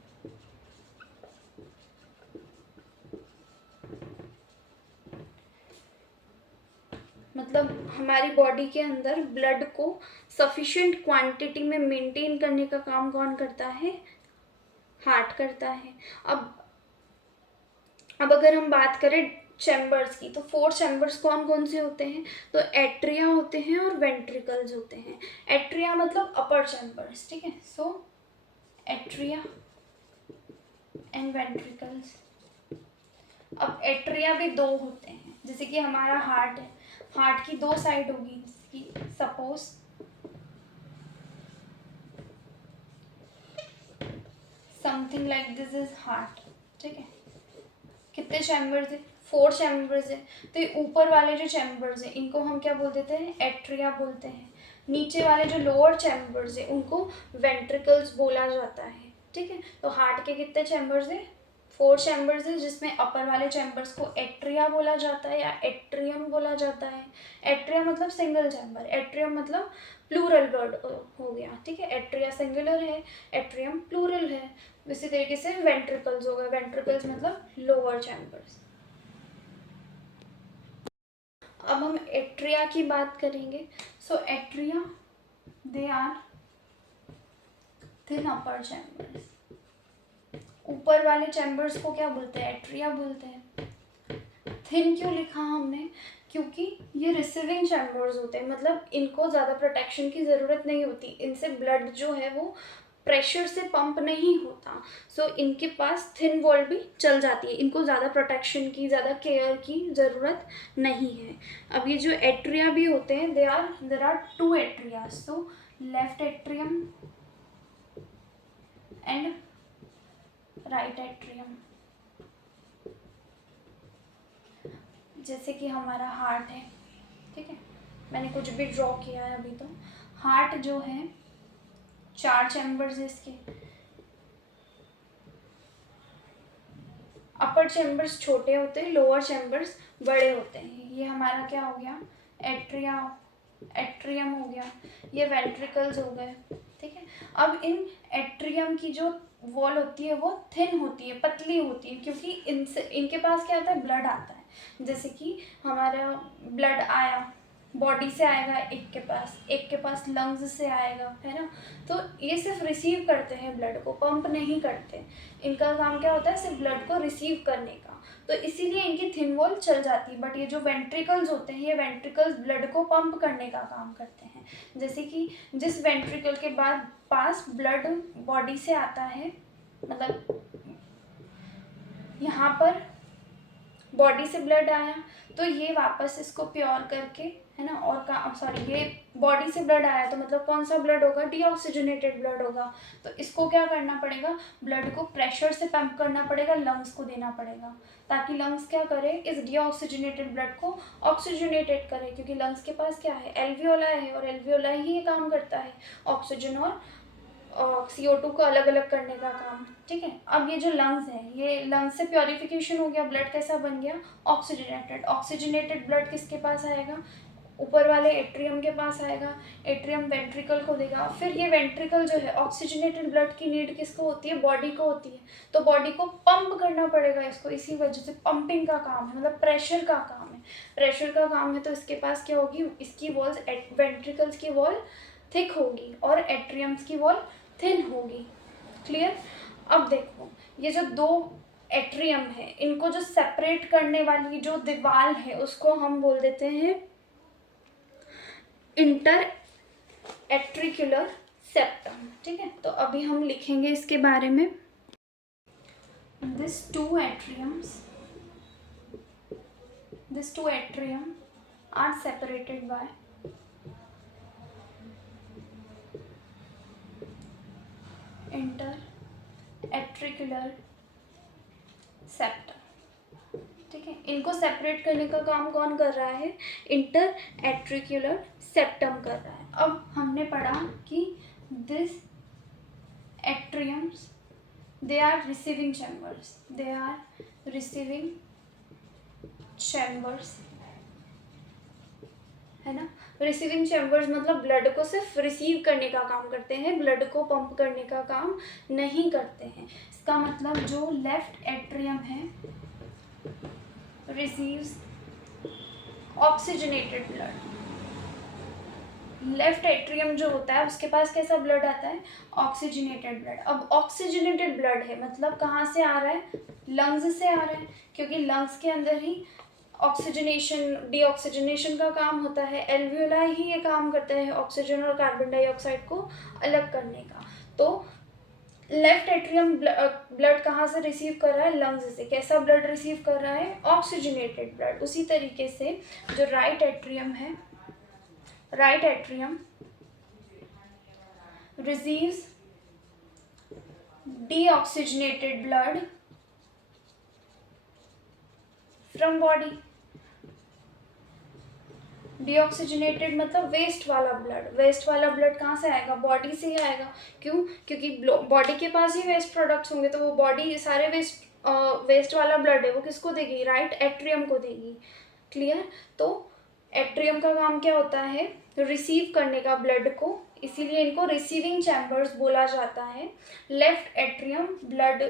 मतलब हमारी बॉडी के अंदर ब्लड को सफिशिएंट क्वांटिटी में मेंटेन करने का काम कौन करता है? हार्ट करता है। अब अगर हम बात करें चैम्बर्स की, तो 4 चैम्बर्स कौन कौन से होते हैं? तो एट्रिया होते हैं और वेंट्रिकल्स होते हैं। एट्रिया मतलब अपर चैम्बर्स, ठीक है। सो एट्रिया एंड वेंट्रिकल्स। अब एट्रिया भी 2 होते हैं, जैसे कि हमारा हार्ट है, हार्ट की 2 साइड होगी, जैसे कि suppose something like this is heart, ठीक है। कितने चैम्बर्स है? 4 चैम्बर्स है। तो ये ऊपर वाले जो चैम्बर्स हैं इनको हम क्या बोल देते हैं? एट्रिया बोलते हैं। नीचे वाले जो लोअर चैम्बर्स है उनको वेंट्रिकल्स बोला जाता है, ठीक है। तो हार्ट के कितने चैम्बर्स है? 4 चैम्बर्स है, जिसमें अपर वाले चैम्बर्स को एट्रिया बोला जाता है या एट्रियम बोला जाता है। एट्रिया मतलब सिंगल चैम्बर, एट्रियम मतलब प्लूरल वर्ड हो गया, ठीक है। एट्रिया सिंगुलर है, एट्रियम प्लूरल है। इसी तरीके से वेंट्रिकल्स हो गए, वेंट्रिकल्स मतलब लोअर चैम्बर्स। अब हम एट्रिया की बात करेंगे। So atria they are thin upper chambers. ऊपर वाले चैम्बर्स को क्या बोलते हैं? एट्रिया बोलते हैं। थिन क्यों लिखा हमने? क्योंकि ये रिसीविंग चैम्बर्स होते हैं, मतलब इनको ज़्यादा प्रोटेक्शन की ज़रूरत नहीं होती, इनसे ब्लड जो है वो प्रेशर से पंप नहीं होता। सो इनके पास थिन वॉल भी चल जाती है, इनको ज़्यादा प्रोटेक्शन की, ज़्यादा केयर की ज़रूरत नहीं है। अब ये जो एट्रिया भी होते हैं, there are 2 atria. So left atrium and right atrium. जैसे कि हमारा हार्ट है, ठीक है, मैंने कुछ भी ड्रॉ किया है अभी। तो हार्ट जो है 4 चैम्बर्स है इसके। अपर चैम्बर्स छोटे होते हैं, लोअर चैम्बर्स बड़े होते हैं। ये हमारा क्या हो गया? एट्रिया, एट्रियम हो गया, ये वेंट्रिकल्स हो गए, ठीक है। अब इन एट्रियम की जो वॉल होती है वो थिन होती है, पतली होती है, क्योंकि इनसे इनके पास क्या आता है? ब्लड आता है। जैसे कि हमारा ब्लड आया, बॉडी से आएगा एक के पास लंग्स से आएगा, है ना। तो ये सिर्फ रिसीव करते हैं ब्लड को, पंप नहीं करते। इनका काम क्या होता है, सिर्फ ब्लड को रिसीव करने का। तो इसीलिए इनकी थिन वॉल चल जाती है। बट ये जो वेंट्रिकल्स होते हैं, ये वेंट्रिकल्स ब्लड को पंप करने का काम करते हैं। जैसे कि जिस वेंट्रिकल के बाद पास ब्लड बॉडी से आता है, मतलब यहाँ पर बॉडी से ब्लड आया, तो ये वापस इसको प्योर करके, है ना, और सॉरी, ये बॉडी से ब्लड आया तो मतलब कौन सा ब्लड होगा, डीऑक्सीजनेटेड ब्लड होगा। तो इसको क्या करना पड़ेगा, ब्लड को प्रेशर से पंप करना पड़ेगा, लंग्स को देना पड़ेगा, ताकि लंग्स क्या करे, इस डीऑक्सीजनेटेड ब्लड को ऑक्सीजनेटेड करे। क्योंकि लंग्स के पास क्या है, एल्वियोला है, और एल्वियोला ही ये काम करता है, ऑक्सीजन और CO2 को अलग अलग करने का काम। ठीक है, अब ये जो लंग्स है, ये लंग्स से प्योरिफिकेशन हो गया, ब्लड कैसा बन गया, ऑक्सीजनेटेड। ऑक्सीजनेटेड ब्लड किसके पास आएगा, ऊपर वाले एट्रियम के पास आएगा, एट्रियम वेंट्रिकल को देगा। फिर ये वेंट्रिकल जो है, ऑक्सीजनेटेड ब्लड की नीड किसको होती है, बॉडी को होती है। तो बॉडी को पंप करना पड़ेगा इसको, इसी वजह से पंपिंग का काम है, मतलब प्रेशर का काम है, प्रेशर का काम है। तो इसके पास क्या होगी, इसकी वॉल्स, वेंट्रिकल्स की वॉल थिक होगी और एट्रियम्स की वॉल थिन होगी। क्लियर। अब देखो, ये जो दो एट्रियम है, इनको जो सेपरेट करने वाली जो दीवार है, उसको हम बोल देते हैं इंटर एट्रिक्युलर सेप्टम। ठीक है, तो अभी हम लिखेंगे इसके बारे में। This two atrium are separated by inter auricular septum. ठीक है, इनको सेपरेट करने का काम कौन कर रहा है, इंटर एट्रिक्युलर सेप्टम कर रहा है। अब हमने पढ़ा कि this atriums, they are receiving chambers, है ना। रिसीविंग चैम्बर्स मतलब ब्लड को सिर्फ रिसीव करने का काम करते हैं, ब्लड को पंप करने का काम नहीं करते हैं। इसका मतलब जो लेफ्ट एट्रियम है, receives oxygenated blood. Left atrium जो होता है, उसके पास कैसा ब्लड आता है, ऑक्सीजनेटेड ब्लड। अब ऑक्सीजनेटेड ब्लड है, मतलब कहाँ से आ रहा है, लंग्स से आ रहा है, क्योंकि लंग्स के अंदर ही ऑक्सीजनेशन, डीऑक्सीजनेशन का काम होता है। एल्वियोलाई ही ये काम करता है ऑक्सीजन और कार्बन डाइऑक्साइड को अलग करने का। तो लेफ्ट एट्रियम ब्लड कहाँ से रिसीव कर रहा है, लंग्स से। कैसा ब्लड रिसीव कर रहा है, ऑक्सीजनेटेड ब्लड। उसी तरीके से जो राइट एट्रियम है, right atrium receives deoxygenated blood from body। Deoxygenated मतलब वेस्ट वाला ब्लड। वेस्ट वाला ब्लड कहाँ से आएगा, बॉडी से ही आएगा। क्यों, क्योंकि बॉडी के पास ही वेस्ट प्रोडक्ट्स होंगे, तो वो बॉडी सारे वेस्ट वाला ब्लड है वो किसको देगी, राइट एट्रियम को देगी। क्लियर। तो एट्रियम का काम क्या होता है, रिसीव करने का ब्लड को, इसीलिए इनको रिसीविंग चैम्बर्स बोला जाता है। Left atrium blood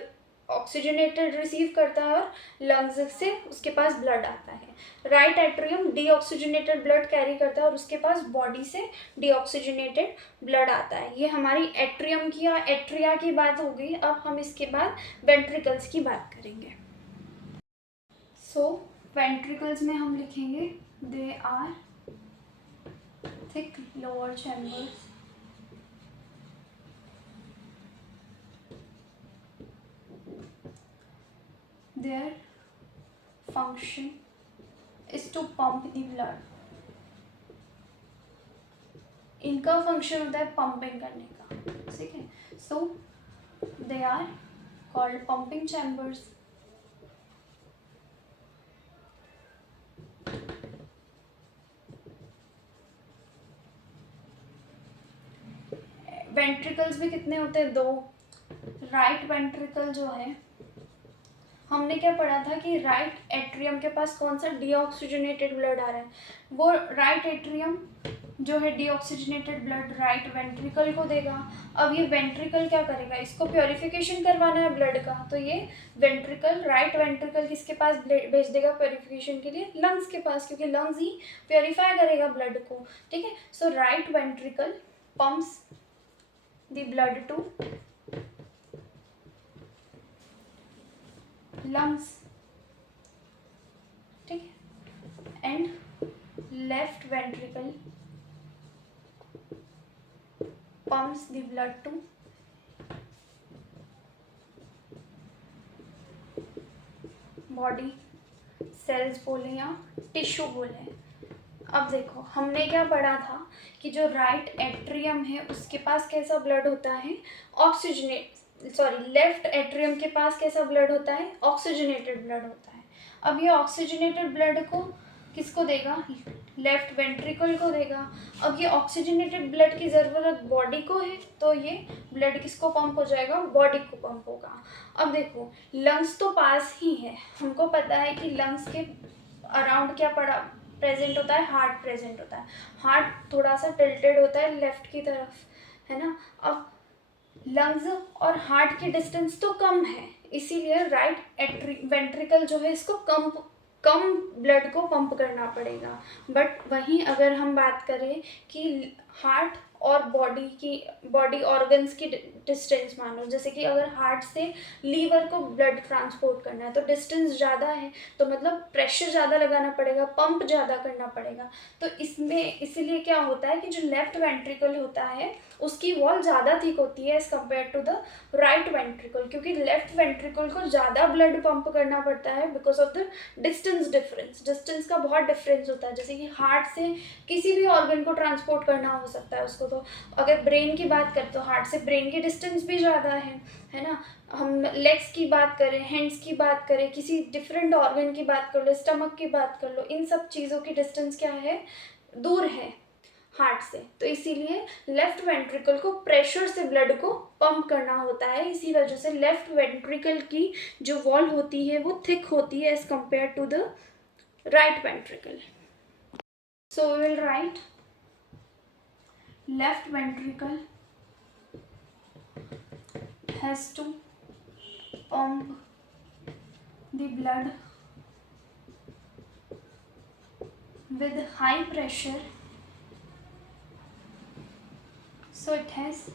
oxygenated receive करता है और लंग्स से उसके पास ब्लड आता है। Right atrium deoxygenated blood carry करता है और उसके पास बॉडी से डीऑक्सीजनेटेड ब्लड आता है। ये हमारी एट्रियम की या एट्रिया की बात हो गई। अब हम इसके बाद वेंट्रिकल्स की बात करेंगे। सो वेंट्रिकल्स में हम लिखेंगे they are thick lower chambers their function is to pump the blood। इनका फंक्शन होता है पंपिंग करने का। ठीक है, so they are called pumping chambers. Ventricles भी कितने होते हैं, दो। राइट वेंट्रिकल जो है, हमने क्या पढ़ा था कि राइट एट्रियम के पास कौन सा डीऑक्सीजनेटेड ब्लड आ रहा है, वो राइट एट्रियम जो है डीऑक्सीजनेटेड ब्लड राइट वेंट्रिकल को देगा। अब ये वेंट्रिकल क्या करेगा, इसको प्योरिफिकेशन करवाना है ब्लड का, तो ये वेंट्रिकल राइट वेंट्रिकल किसके पास भेज देगा प्योरिफिकेशन के लिए, लंग्स के पास, क्योंकि लंग्स ही प्योरीफाई करेगा ब्लड को, ठीक है। So right ventricle pumps the blood to lungs, ठीक है, and left ventricle pumps the blood to body cells बोले या टिश्यू बोले। अब देखो हमने क्या पढ़ा था कि जो राइट एट्रियम है उसके पास कैसा ब्लड होता है, लेफ्ट एट्रियम के पास कैसा ब्लड होता है, ऑक्सीजनेटेड ब्लड होता है। अब ये ऑक्सीजनेटेड ब्लड को किसको देगा, लेफ्ट वेंट्रिकल को देगा। अब ये ऑक्सीजनेटेड ब्लड की ज़रूरत बॉडी को है, तो ये ब्लड किसको पंप हो जाएगा, बॉडी को पंप होगा। अब देखो लंग्स तो पास ही है, हमको पता है कि लंग्स के अराउंड क्या पड़ा प्रेजेंट होता है, हार्ट प्रेजेंट होता है। हार्ट थोड़ा सा टिल्टेड होता है लेफ्ट की तरफ, है ना। अब लंग्स और हार्ट की डिस्टेंस तो कम है, इसीलिए राइट वेंट्रिकल जो है इसको कम ब्लड को पंप करना पड़ेगा। बट वहीं अगर हम बात करें कि हार्ट और बॉडी ऑर्गन्स की डिस्टेंस मानो, जैसे कि अगर हार्ट से लीवर को ब्लड ट्रांसपोर्ट करना है तो डिस्टेंस ज़्यादा है, तो मतलब प्रेशर ज़्यादा लगाना पड़ेगा, पंप ज़्यादा करना पड़ेगा। तो इसमें इसीलिए क्या होता है कि जो लेफ्ट वेंट्रिकल होता है उसकी वॉल ज़्यादा थिक होती है as compare to the right ventricle, क्योंकि लेफ्ट वेंट्रिकल को ज़्यादा ब्लड पंप करना पड़ता है बिकॉज ऑफ द डिस्टेंस का बहुत डिफरेंस होता है। जैसे कि हार्ट से किसी भी ऑर्गन को ट्रांसपोर्ट करना हो सकता है उसको, तो अगर ब्रेन की बात करें तो हार्ट से ब्रेन की डिस्टेंस भी ज़्यादा है ना। हम लेग्स की बात करें, हैंड्स की बात करें, किसी डिफरेंट ऑर्गन की बात कर लो, स्टमक की बात कर लो, इन सब चीज़ों की डिस्टेंस क्या है, दूर है हार्ट से। तो इसीलिए लेफ्ट वेंट्रिकल को प्रेशर से ब्लड को पंप करना होता है, इसी वजह से लेफ्ट वेंट्रिकल की जो वॉल होती है वो थिक होती है as compare to the right ventricle. So we will write left ventricle has to pump the blood with high pressure, so it has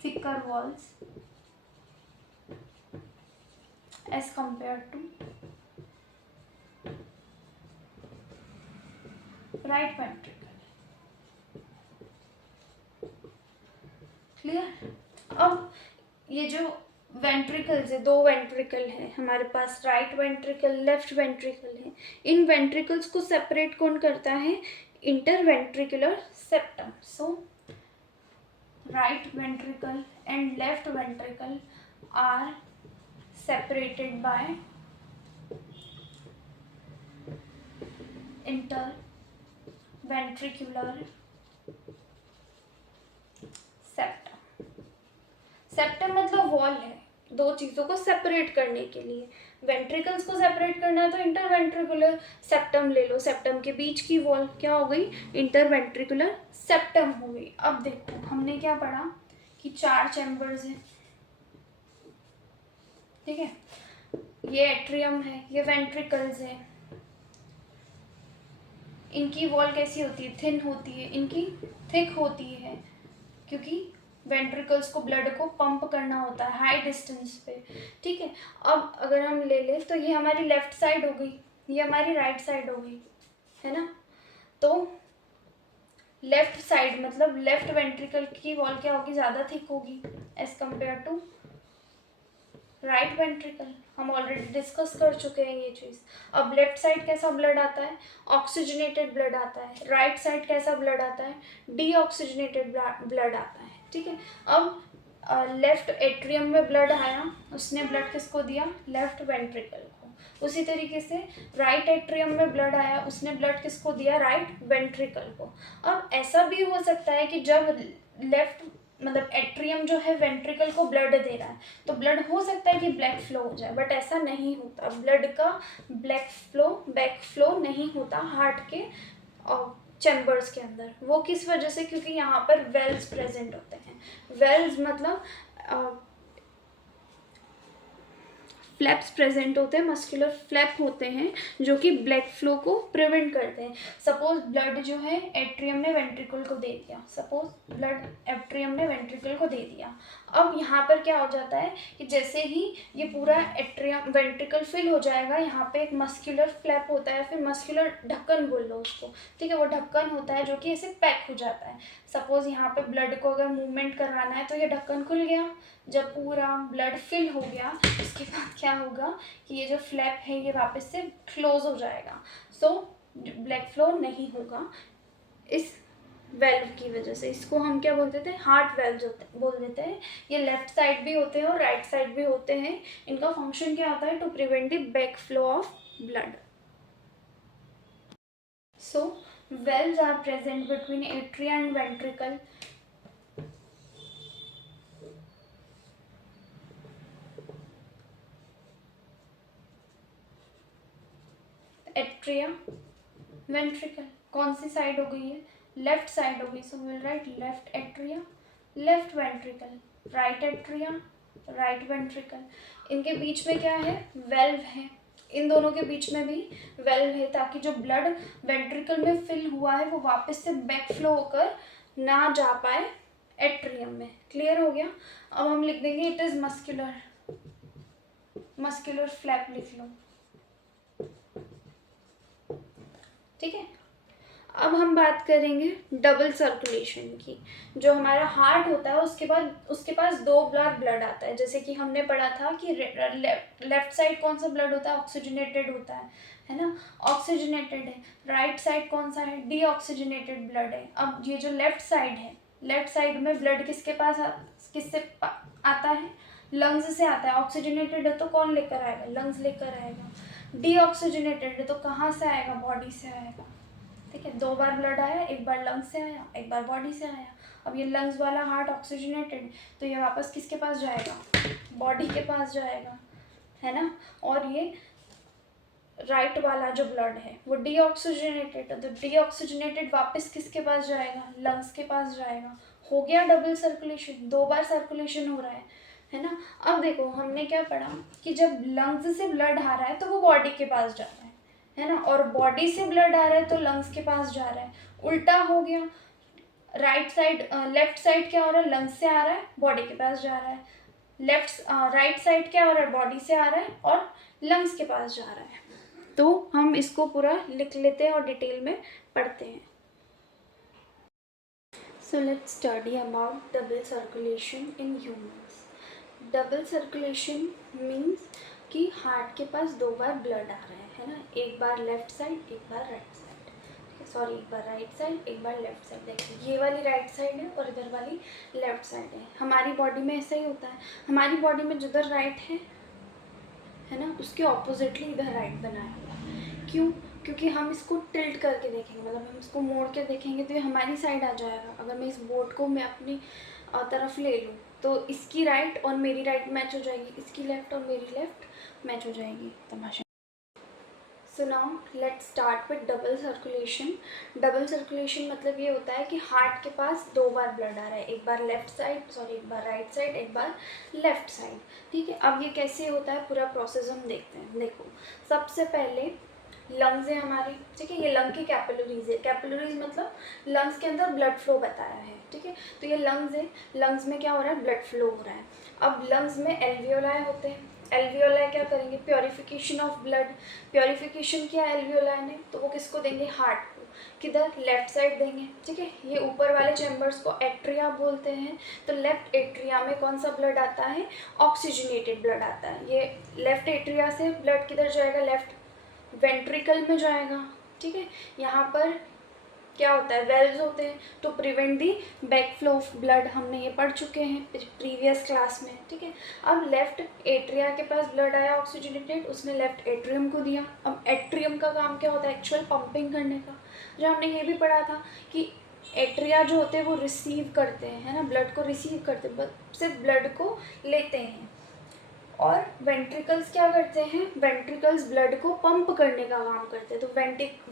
thicker walls as compared to right ventricle. Clear. अब ये जो ventricles है, दो ventricle है हमारे पास, right ventricle left ventricle है। इन वेंट्रिकल्स को सेपरेट कौन करता है, interventricular septum. So right ventricle and left ventricle are separated by interventricular septum। Septum मतलब वॉल है, दो चीज़ों को सेपरेट करने के लिए। वेंट्रिकल्स को सेपरेट करना है तो इंटरवेंट्रिकुलर सेप्टम ले लो, सेप्टम के बीच की वॉल क्या हो गई, इंटरवेंट्रिकुलर सेप्टम हो गई। अब देखो हमने क्या पढ़ा कि 4 चैम्बर्स हैं, ठीक है, ये एट्रियम है, ये वेंट्रिकल्स है। इनकी वॉल कैसी होती है, थिन होती है, इनकी थिक होती है, क्योंकि वेंट्रिकल्स को ब्लड को पंप करना होता है हाई डिस्टेंस पे, ठीक है। अब अगर हम ले लें तो ये हमारी लेफ्ट साइड हो गई, ये हमारी राइट साइड हो गई, है ना। तो लेफ्ट साइड मतलब लेफ्ट वेंट्रिकल की वॉल क्या होगी, ज़्यादा थिक होगी as compare to right ventricle. हम ऑलरेडी डिस्कस कर चुके हैं ये चीज़। अब लेफ्ट साइड कैसा ब्लड आता है, ऑक्सीजनेटेड ब्लड आता है। राइट साइड कैसा ब्लड आता है, डीऑक्सीजनेटेड ब्लड आता है, ठीक है। अब लेफ्ट एट्रियम में ब्लड आया, उसने ब्लड किसको दिया, लेफ्ट वेंट्रिकल को। उसी तरीके से राइट एट्रियम में ब्लड आया, उसने ब्लड किसको दिया, राइट वेंट्रिकल को। अब ऐसा भी हो सकता है कि जब लेफ्ट मतलब एट्रियम जो है वेंट्रिकल को ब्लड दे रहा है तो ब्लड हो सकता है कि ब्लैक फ्लो हो जाए, बट ऐसा नहीं होता। ब्लड का बैक फ्लो नहीं होता हार्ट के चैम्बर्स के अंदर। वो किस वजह से? क्योंकि यहाँ पर वेल्स प्रेजेंट होते हैं। वेल्स मतलब फ्लैप्स प्रेजेंट होते हैं, मस्कुलर फ्लैप होते हैं जो कि ब्लड फ्लो को प्रिवेंट करते हैं। सपोज ब्लड जो है एट्रियम ने वेंट्रिकल को दे दिया, सपोज ब्लड एट्रियम ने वेंट्रिकल को दे दिया। अब यहाँ पर क्या हो जाता है कि जैसे ही ये पूरा एट्रियम वेंट्रिकल फिल हो जाएगा, यहाँ पे एक मस्कुलर फ्लैप होता है, फिर मस्कुलर ढक्कन बोल लो उसको, ठीक है, वो ढक्कन होता है जो कि ऐसे पैक हो जाता है। सपोज यहाँ पे ब्लड को अगर मूवमेंट करवाना है तो ये ढक्कन खुल गया। जब पूरा ब्लड फिल हो गया उसके बाद क्या होगा कि ये जो फ्लैप है ये वापस से क्लोज हो जाएगा। सो ब्लड फ्लो नहीं होगा इस वेल्व की वजह से। इसको हम क्या बोल देते हैं? हार्ट वेल्व बोल देते हैं। ये लेफ्ट साइड भी होते हैं और राइट साइड भी होते हैं। इनका फंक्शन क्या होता है? To prevent the back flow of blood. So valves are present between atria and ventricle. Atria ventricle कौन सी साइड हो गई है? लेफ्ट साइड हो गई। So will write left atria, left ventricle, right atria, right ventricle. इनके बीच में क्या है? वेल्व है। इन दोनों के बीच में भी वेल्व है ताकि जो ब्लड वेंट्रिकल में फिल हुआ है वो वापस से बैक फ्लो होकर ना जा पाए एट्रियम में। क्लियर हो गया? अब हम लिख देंगे it is muscular, muscular flap लिख लो, ठीक है। अब हम बात करेंगे डबल सर्कुलेशन की। जो हमारा हार्ट होता है उसके पास दो बार ब्लड आता है। जैसे कि हमने पढ़ा था कि लेफ्ट साइड कौन सा ब्लड होता है? ऑक्सीजनेटेड होता है ना, ऑक्सीजनेटेड है। राइट साइड कौन सा है? डीऑक्सीजनेटेड ब्लड है। अब ये जो लेफ्ट साइड है, लेफ्ट साइड में ब्लड किसके पास आता है? लंग्स से आता है। ऑक्सीजनेटेड है तो कौन लेकर आएगा? लंग्स लेकर आएगा। डीऑक्सीजनेटेड है तो कहाँ से आएगा? बॉडी से आएगा, ठीक है। दो बार ब्लड आया, एक बार लंग्स से आया, एक बार बॉडी से आया। अब ये लंग्स वाला हार्ट ऑक्सीजनेटेड तो ये वापस किसके पास जाएगा? बॉडी के पास जाएगा, है ना। और ये राइट वाला जो ब्लड है वो डीऑक्सीजनेटेड है तो डीऑक्सीजनेटेड वापस किसके पास जाएगा? लंग्स के पास जाएगा। हो गया डबल सर्कुलेशन, दो बार सर्कुलेशन हो रहा है ना। अब देखो हमने क्या पढ़ा कि जब लंग्स से ब्लड आ रहा है तो वो बॉडी के पास जा रहा है ना, और बॉडी से ब्लड आ रहा है तो लंग्स के पास जा रहा है। उल्टा हो गया, राइट साइड लेफ्ट साइड क्या हो रहा है? लंग्स से आ रहा है, बॉडी के पास जा रहा है। राइट साइड क्या हो रहा है? बॉडी से आ रहा है और लंग्स के पास जा रहा है। तो हम इसको पूरा लिख लेते हैं और डिटेल में पढ़ते हैं। So let's study about double circulation in humans. Double circulation means कि हार्ट के पास दो बार ब्लड आ रहा है ना, एक बार लेफ्ट साइड, एक बार राइट साइड, सॉरी एक बार राइट साइड, एक बार लेफ्ट साइड। देखिए ये वाली राइट साइड है और इधर वाली लेफ्ट साइड है। हमारी बॉडी में ऐसा ही होता है। हमारी बॉडी में जिधर राइट है ना, उसके ऑपोजिटली इधर राइट बनाया हुआ है। क्यों? क्योंकि हम इसको टिल्ट करके देखेंगे, मतलब हम इसको मोड़ के देखेंगे तो ये हमारी साइड आ जाएगा। अगर मैं इस बोर्ड को मैं अपनी तरफ ले लूँ तो इसकी राइट और मेरी राइट मैच हो जाएगी, इसकी लेफ्ट और मेरी लेफ्ट मैच हो जाएगी। तमाशा। So now let's start with double circulation. Double circulation मतलब ये होता है कि हार्ट के पास दो बार ब्लड आ रहा है, एक बार लेफ्ट साइड, सॉरी एक बार राइट साइड, एक बार लेफ्ट साइड, ठीक है। अब ये कैसे होता है पूरा प्रोसेस हम देखते हैं। देखो सबसे पहले लंग्स है हमारी, ठीक है। ये लंग की कैपिलरीज है। कैपिलरीज मतलब लंग्स के अंदर ब्लड फ्लो बताया है, ठीक है। तो ये लंग्स है, लंग्स में क्या हो रहा है? ब्लड फ्लो हो रहा है। अब लंग्स में एल्वियोलाई होते हैं। एल्वियोलाई क्या करेंगे? Purification of blood. प्योरिफिकेशन किया एल्वियोलाई ने तो वो किसको देंगे? हार्ट को। किधर? लेफ्ट साइड देंगे, ठीक है। ये ऊपर वाले चैम्बर्स को एट्रिया बोलते हैं। तो लेफ्ट एट्रिया में कौन सा ब्लड आता है? ऑक्सीजनेटेड ब्लड आता है। ये लेफ्ट एट्रिया से ब्लड किधर जाएगा? लेफ्ट वेंट्रिकल में जाएगा, ठीक है। यहाँ पर क्या होता है? वेल्व्स होते हैं to prevent the back flow of blood. हमने ये पढ़ चुके हैं प्रीवियस क्लास में, ठीक है। अब लेफ्ट एट्रिया के पास ब्लड आया ऑक्सीजनेटेड, उसने लेफ्ट एट्रियम को दिया। अब एट्रियम का काम क्या होता है? एक्चुअल पंपिंग करने का। जो हमने ये भी पढ़ा था कि एट्रिया जो होते हैं वो रिसीव करते हैं, है ना, ब्लड को रिसीव करते हैं, सिर्फ ब्लड को लेते हैं। और वेंट्रिकल्स क्या करते हैं, वेंट्रिकल्स ब्लड को पंप करने का काम करते हैं। तो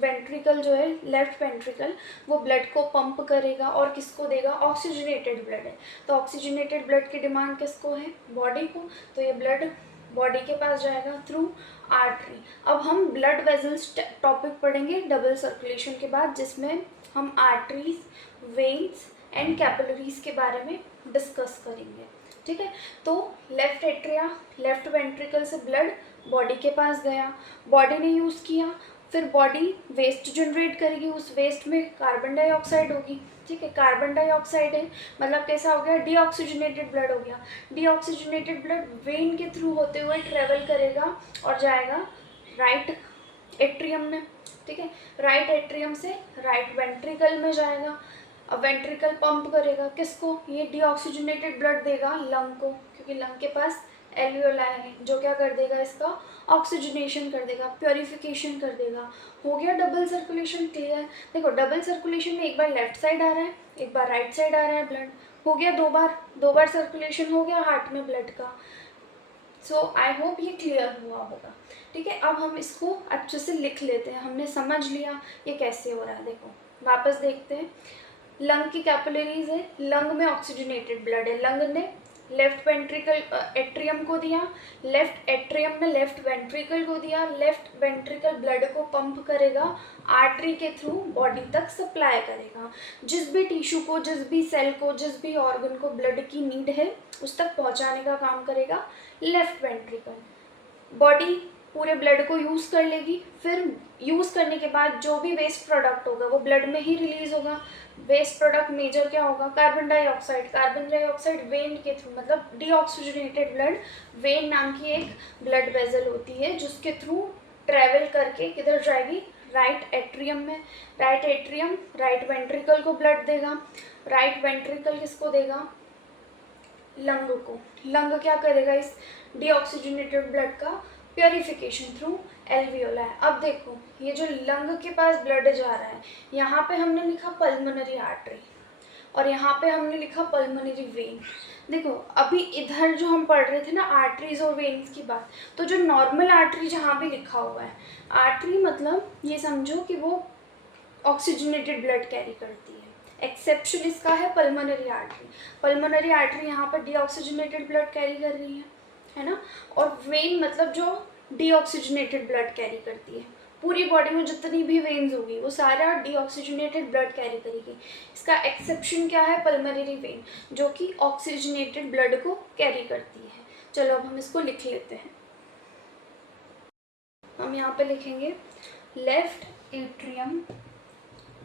वेंट्रिकल जो है, लेफ्ट वेंट्रिकल, वो ब्लड को पंप करेगा और किसको देगा, ऑक्सीजनेटेड ब्लड है। तो ऑक्सीजनेटेड ब्लड की डिमांड किसको है, बॉडी को। तो ये ब्लड बॉडी के पास जाएगा थ्रू आर्टरी। अब हम ब्लड वेजल्स टॉपिक पढ़ेंगे डबल सर्कुलेशन के बाद, जिसमें हम आर्टरीज, वेन्स एंड कैपिलरीज के बारे में डिस्कस करेंगे। ठीक है, तो लेफ्ट एट्रिया, लेफ्ट वेंट्रिकल से ब्लड बॉडी के पास गया, बॉडी ने यूज़ किया, फिर बॉडी वेस्ट जनरेट करेगी, उस वेस्ट में कार्बन डाइऑक्साइड होगी। ठीक है, कार्बन डाइऑक्साइड है मतलब कैसा हो गया, डीऑक्सीजनेटेड ब्लड हो गया। डीऑक्सीजनेटेड ब्लड वेन के थ्रू होते हुए ट्रेवल करेगा और जाएगा राइट एट्रियम में। ठीक है, राइट एट्रियम से राइट वेंट्रिकल में जाएगा। अब वेंट्रिकल पंप करेगा किसको, ये डीऑक्सीजनेटेड ब्लड देगा लंग को, क्योंकि लंग के पास एल्वियोलाई है, जो क्या कर देगा, इसका ऑक्सीजनेशन कर देगा, प्योरिफिकेशन कर देगा। हो गया डबल सर्कुलेशन क्लियर। देखो डबल सर्कुलेशन में एक बार लेफ्ट साइड आ रहा है, एक बार राइट साइड आ रहा है ब्लड, हो गया दो बार सर्कुलेशन हो गया हार्ट में ब्लड का। सो आई होप ये क्लियर हुआ होगा। ठीक है, अब हम इसको अच्छे से लिख लेते हैं, हमने समझ लिया ये कैसे हो रहा है। देखो वापस देखते हैं, लंग की कैपिलरीज है, लंग में ऑक्सीजनेटेड ब्लड है, लंग ने लेफ्ट वेंट्रिकल एट्रियम को दिया, लेफ्ट एट्रियम ने लेफ्ट वेंट्रिकल को दिया, लेफ्ट वेंट्रिकल ब्लड को पंप करेगा, आर्टरी के थ्रू बॉडी तक सप्लाई करेगा। जिस भी टिश्यू को, जिस भी सेल को, जिस भी ऑर्गन को ब्लड की नीड है उस तक पहुंचाने का काम करेगा लेफ्ट वेंट्रिकल। बॉडी पूरे ब्लड को यूज़ कर लेगी, फिर यूज़ करने के बाद जो भी वेस्ट प्रोडक्ट होगा वो ब्लड में ही रिलीज होगा। वेस्ट प्रोडक्ट मेजर क्या होगा, carbon dioxide. Carbon dioxide when के थ्रू, मतलब डीऑक्सीजनेटेड ब्लड, वेन नाम की एक ब्लड वेजल होती है जिसके थ्रू ट्रेवल करके किधर जाएगी, राइट एट्रियम में। राइट एट्रियम राइट वेंट्रिकल को ब्लड देगा, राइट वेंट्रिकल किसको देगा, लंग को। लंग क्या करेगा, इस डीऑक्सीजनेटेड ब्लड का प्योरिफिकेशन थ्रू एल्वियोलाई। अब देखो ये जो लंग के पास ब्लड जा रहा है, यहाँ पे हमने लिखा पल्मोनरी आर्टरी और यहाँ पे हमने लिखा पल्मोनरी वेन। देखो अभी इधर जो हम पढ़ रहे थे ना आर्टरीज और वेन्स की बात, तो जो नॉर्मल आर्टरी जहाँ भी लिखा हुआ है, आर्टरी मतलब ये समझो कि वो ऑक्सीजनेटेड ब्लड कैरी करती है। एक्सेप्शन इसका है पल्मोनरी आर्टरी। पल्मोनरी आर्टरी यहाँ पर डीऑक्सीजनेटेड ब्लड कैरी कर रही है ना। और वेन मतलब जो डीऑक्सीजनेटेड ब्लड कैरी करती है, पूरी बॉडी में जितनी भी वेन्स होगी वो सारा डीऑक्सीजनेटेड ब्लड कैरी करेगी। इसका एक्सेप्शन क्या है, पल्मोनरी वेन, जो कि ऑक्सीजनेटेड ब्लड को कैरी करती है। चलो अब हम इसको लिख लेते हैं। हम यहाँ पे लिखेंगे लेफ्ट एट्रियम।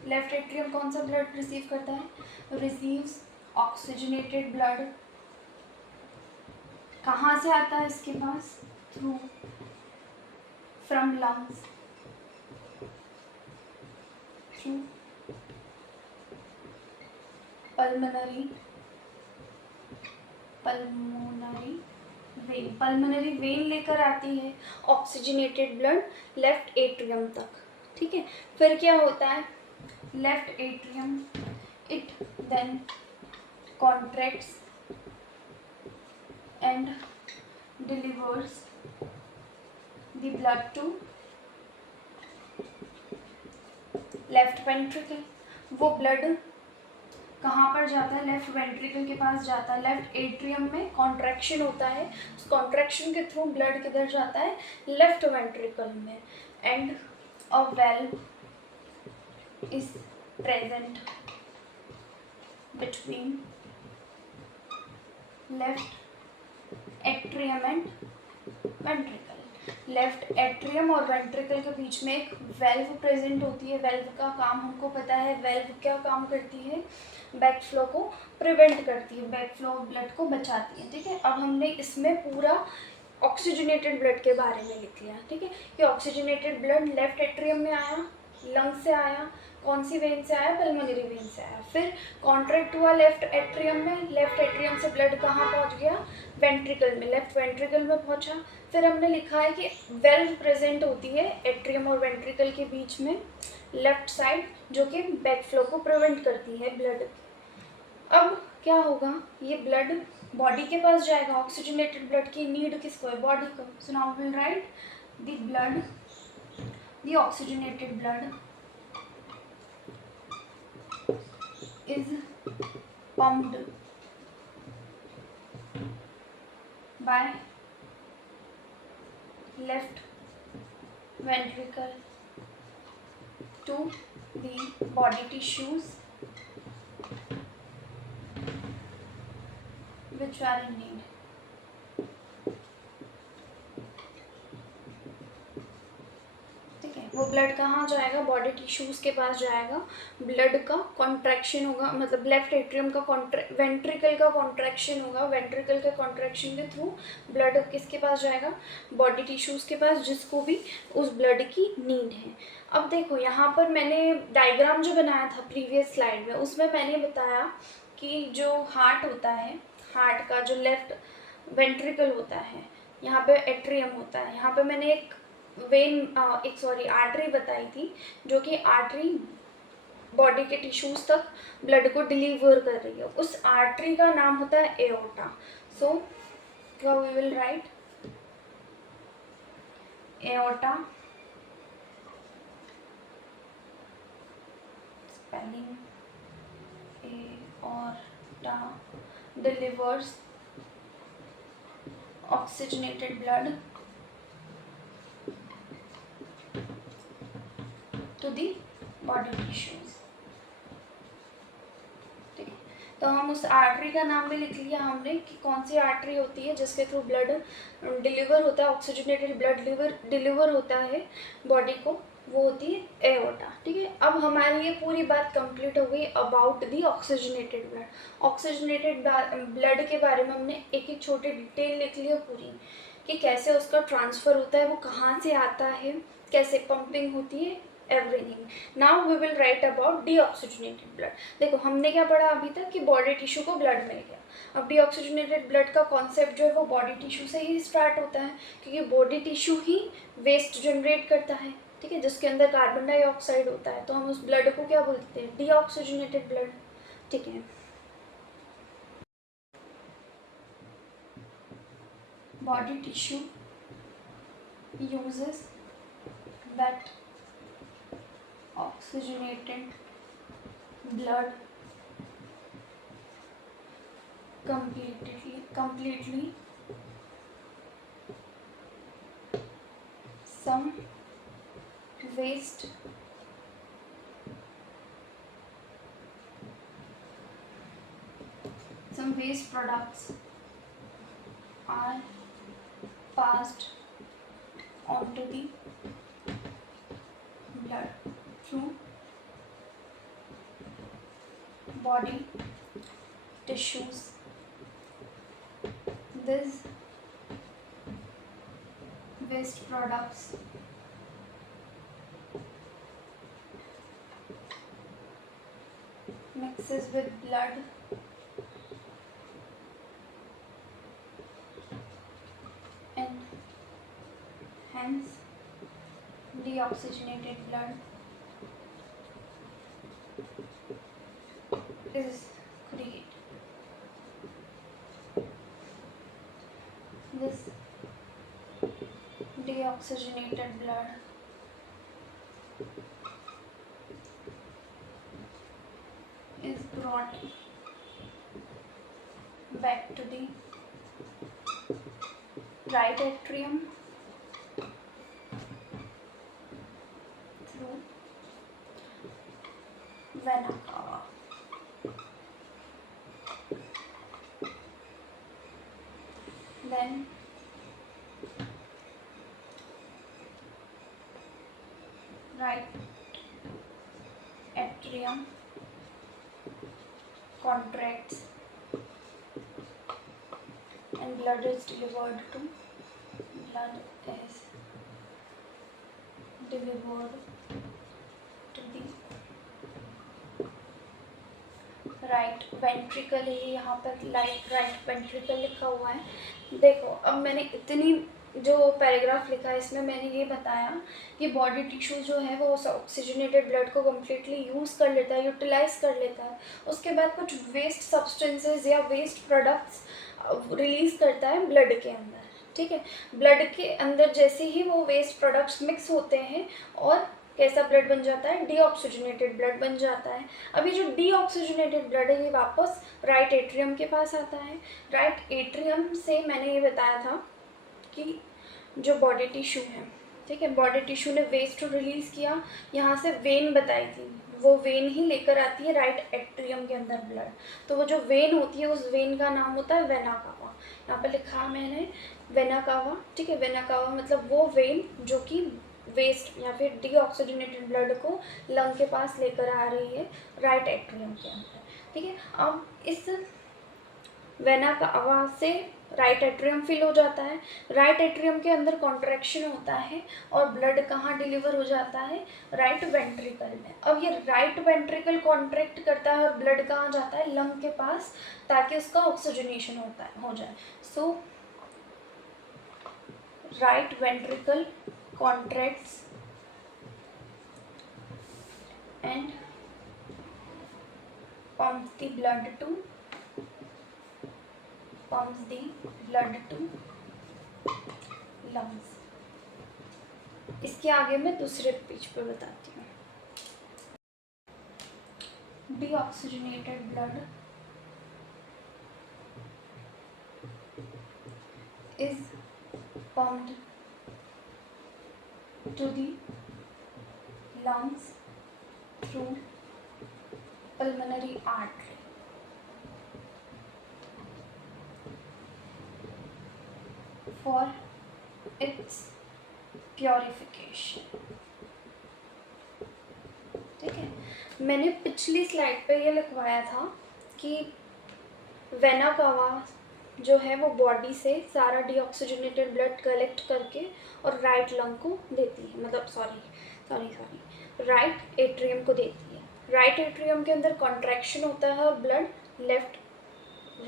लेफ्ट एट्रियम कौन सा ब्लड रिसीव करता है, रिसीव्स ऑक्सीजनेटेड ब्लड। कहाँ से आता है इसके पास, through from lungs, through pulmonary vein. Pulmonary vein लेकर आती है ऑक्सीजनेटेड ब्लड लेफ्ट एट्रियम तक। ठीक है, फिर क्या होता है, left atrium it then contracts and delivers the blood to left ventricle। वो ब्लड कहाँ पर जाता है, लेफ्ट वेंट्रिकल के पास जाता है। लेफ्ट एट्रियम में कॉन्ट्रैक्शन होता है, उस कॉन्ट्रैक्शन के थ्रू ब्लड किधर जाता है, लेफ्ट वेंट्रिकल में। And a valve is present between left atrium and ventricle. Left atrium और वेंट्रिकल के बीच में एक वेल्व प्रेजेंट होती है। वेल्व का काम हमको पता है, वेल्व क्या काम करती है, बैक फ्लो को प्रिवेंट करती है, बैक फ्लो ऑफ ब्लड को बचाती है। ठीक है, अब हमने इसमें पूरा ऑक्सीजनेटेड ब्लड के बारे में लिख लिया। ठीक है, कि ऑक्सीजनेटेड ब्लड लेफ्ट एट्रियम में आया, लंग से आया, कौन सी वेन से आया, पल्मोनरी वेन से आया, फिर कॉन्ट्रैक्ट हुआ लेफ्ट एट्रियम में, लेफ्ट एट्रियम से ब्लड कहाँ पहुँच गया, वेंट्रिकल में, लेफ्ट वेंट्रिकल में पहुँचा। फिर हमने लिखा है कि वेल्व प्रेजेंट होती है एट्रियम और वेंट्रिकल के बीच में लेफ्ट साइड, जो कि बैक फ्लो को प्रिवेंट करती है ब्लड। अब क्या होगा, ये ब्लड बॉडी के पास जाएगा, ऑक्सीजनेटेड ब्लड की नीड किसको है, बॉडी को. So now will write the blood, the oxygenated blood is pumped by left ventricle to the body tissues which are in need. ठीक है, वो ब्लड कहाँ जाएगा, बॉडी टिश्यूज के पास जाएगा. ब्लड का कॉन्ट्रैक्शन होगा, मतलब लेफ्ट एट्रियम का वेंट्रिकल का कॉन्ट्रैक्शन होगा. वेंट्रिकल के कॉन्ट्रैक्शन के थ्रू ब्लड किसके पास जाएगा, बॉडी टिश्यूज के पास, जिसको भी उस ब्लड की नीड है. अब देखो यहाँ पर मैंने डायग्राम जो बनाया था प्रीवियस स्लाइड में, उसमें मैंने बताया कि जो हार्ट होता है, हार्ट का जो लेफ्ट वेंट्रिकल होता है, यहाँ पे एट्रियम होता है. यहाँ पे मैंने एक आर्टरी बताई थी, जो कि आर्टरी बॉडी के टिश्यूज तक ब्लड को डिलीवर कर रही है. उस आर्टरी का नाम होता है aorta. So we will write aorta, spelling aorta, delivers oxygenated blood to the body tissues. ठीक है, तो हम उस आर्टरी का नाम भी लिख लिया हमने कि कौन सी आर्टरी होती है जिसके थ्रू ब्लड डिलीवर होता है, ऑक्सीजनेटेड ब्लड डिलीवर होता है बॉडी को, वो होती है एओर्टा. ठीक है, अब हमारी ये पूरी बात कंप्लीट हो गई about the oxygenated blood. Oxygenated blood के बारे में हमने एक एक छोटी डिटेल लिख लिया पूरी, कि कैसे उसका ट्रांसफ़र होता है, वो कहाँ से आता है, कैसे पंपिंग होती है, everything. Now we will write about deoxygenated blood. देखो हमने क्या पढ़ा अभी तक कि बॉडी टिश्यू को ब्लड मिल गया. अब डीऑक्सीजनेटेड ब्लड का कॉन्सेप्ट जो है वो बॉडी टिश्यू से ही स्टार्ट होता है, क्योंकि बॉडी टिश्यू ही वेस्ट जनरेट करता है. ठीक है, जिसके अंदर कार्बन डाइऑक्साइड होता है, तो हम उस ब्लड को क्या बोलते हैं, डीऑक्सीजनेटेड ब्लड. ठीक है, body tissue uses that oxygenated blood completely some waste products are passed onto the blood through body tissues. These waste products mixes with blood and hence deoxygenated blood is created. This deoxygenated blood is brought back to the right atrium through vena cava. Then right atrium contracts and blood is delivered to the right ventricle ही, यहाँ पर right ventricle लिखा हुआ है. देखो अब मैंने इतनी जो पैराग्राफ लिखा है इसमें मैंने ये बताया कि बॉडी टिश्यू जो है वो ऑक्सीजनेटेड ब्लड को कम्प्लीटली यूज़ कर लेता है, यूटिलाइज कर लेता है. उसके बाद कुछ वेस्ट सब्सटेंसेस या वेस्ट प्रोडक्ट्स रिलीज करता है ब्लड के अंदर, ठीक है। ब्लड के अंदर जैसे ही वो वेस्ट प्रोडक्ट्स मिक्स होते हैं और कैसा ब्लड बन जाता है, डीऑक्सीजनेटेड ब्लड बन जाता है। अभी जो डीऑक्सीजनेटेड ब्लड है ये वापस राइट एट्रियम के पास आता है। राइट एट्रियम से मैंने ये बताया था कि जो बॉडी टिश्यू है, ठीक है, बॉडी टिश्यू ने वेस्ट रिलीज़ किया, यहाँ से वेन बताई थी, वो वेन ही लेकर आती है राइट एट्रियम के अंदर ब्लड। तो वो जो वेन होती है उस वेन का नाम होता है वेना कावा। यहाँ पे लिखा मैंने वेना कावा, ठीक है। वेना कावा मतलब वो वेन जो कि वेस्ट या फिर डीऑक्सीजनेटेड ब्लड को लंग के पास लेकर आ रही है राइट एट्रियम के अंदर, ठीक है। अब इस वेना कावा से राइट एट्रियम फिल हो जाता है। राइट एट्रियम के अंदर कॉन्ट्रैक्शन होता है और ब्लड कहाँ डिलीवर हो जाता है, राइट वेंट्रिकल में। अब ये राइट वेंट्रिकल कॉन्ट्रैक्ट करता है और ब्लड कहाँ जाता है, लंग के पास, ताकि उसका ऑक्सीजनेशन हो जाए। So right ventricle contracts and pumps the blood to lungs। इसके आगे मैं दूसरे पेज पर बताती हूँ। Deoxygenated blood is pumped to the lungs through pulmonary artery। for its purification, ठीक है। मैंने पिछली स्लाइड पे ये लिखवाया था कि वेना कावा जो है वो बॉडी से सारा डीऑक्सीजनेटेड ब्लड कलेक्ट करके और राइट लंग को देती है, मतलब सॉरी राइट एट्रियम को देती है। राइट एट्रियम के अंदर कॉन्ट्रैक्शन होता है और ब्लड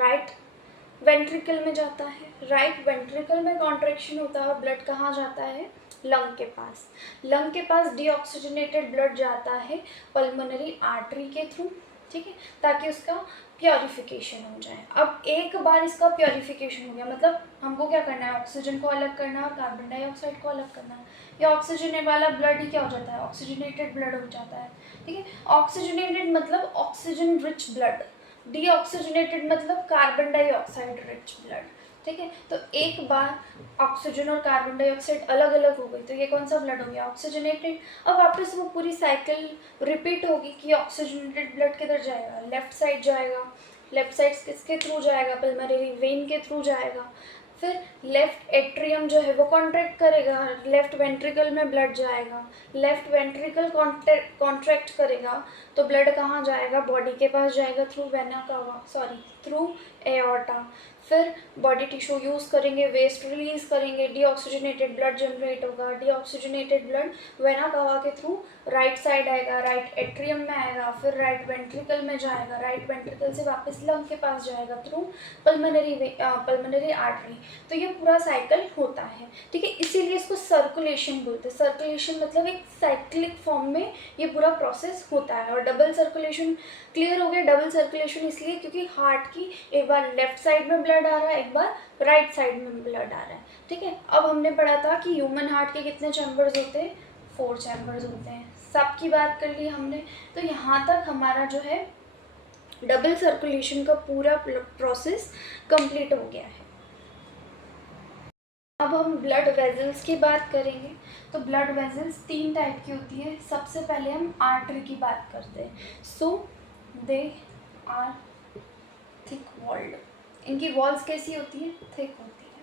राइट वेंट्रिकल में जाता है। राइट वेंट्रिकल में कॉन्ट्रैक्शन होता है और ब्लड कहाँ जाता है, लंग के पास। लंग के पास डीऑक्सीजनेटेड ब्लड जाता है पल्मोनरी आर्टरी के थ्रू, ठीक है, ताकि उसका प्योरीफिकेशन हो जाए। अब एक बार इसका प्योरीफिकेशन हो गया, मतलब हमको क्या करना है, ऑक्सीजन को अलग करना है और कार्बन डाइऑक्साइड को अलग करना है। ये ऑक्सीजन वाला ब्लड ही क्या हो जाता है, ऑक्सीजनेटेड ब्लड हो जाता है, ठीक है। ऑक्सीजनेटेड मतलब ऑक्सीजन रिच ब्लड, डीऑक्सीजनेटेड मतलब कार्बन डाइऑक्साइड रिच ब्लड, ठीक है। तो एक बार ऑक्सीजन और कार्बन डाइऑक्साइड अलग अलग हो गई तो ये कौन सा ब्लड हो गया, ऑक्सीजनेटेड। अब वापस वो पूरी साइकिल रिपीट होगी कि ऑक्सीजनेटेड ब्लड किधर जाएगा, लेफ्ट साइड जाएगा। लेफ्ट साइड किसके थ्रू जाएगा, पल्मोनरी वेन के थ्रू जाएगा। फिर लेफ्ट एट्रियम जो है वो कॉन्ट्रैक्ट करेगा, लेफ्ट वेंट्रिकल में ब्लड जाएगा। लेफ्ट वेंट्रिकल कॉन्ट्रैक्ट करेगा तो ब्लड कहाँ जाएगा, बॉडी के पास जाएगा through vena cava, through aorta. फिर बॉडी टिश्यू यूज़ करेंगे, वेस्ट रिलीज करेंगे, डीऑक्सीजनेटेड ब्लड जनरेट होगा। डीऑक्सीजनेटेड ब्लड वेना कावा के थ्रू राइट साइड आएगा, राइट एट्रियम में आएगा, फिर राइट वेंट्रिकल में जाएगा, राइट वेंट्रिकल से वापस लंग के पास जाएगा थ्रू पल्मोनरी आर्टरी। तो ये पूरा साइकिल होता है, ठीक है। इसीलिए इसको सर्कुलेशन बोलते हैं। सर्कुलेशन मतलब एक साइक्लिक फॉर्म में ये पूरा प्रोसेस होता है। और डबल सर्कुलेशन क्लियर हो गया। डबल सर्कुलेशन इसलिए क्योंकि हार्ट की एक बार लेफ्ट साइड में ब्लड आ रहा है, एक बार राइट साइड में ब्लड आ रहा है, ठीक है। अब हमने पढ़ा था कि ह्यूमन हार्ट के कितने चैम्बर्स होते हैं, 4 चैम्बर्स होते हैं। सबकी बात कर ली हमने। तो यहाँ तक हमारा जो है डबल सर्कुलेशन का पूरा प्रोसेस कंप्लीट हो गया है। अब हम ब्लड वेजल्स की बात करेंगे। तो ब्लड वेजल्स 3 टाइप की होती है। सबसे पहले हम आर्टरी की बात करते हैं। सो दे आर थिक वॉल्ड। इनकी वॉल्स कैसी होती है, थिक होती है।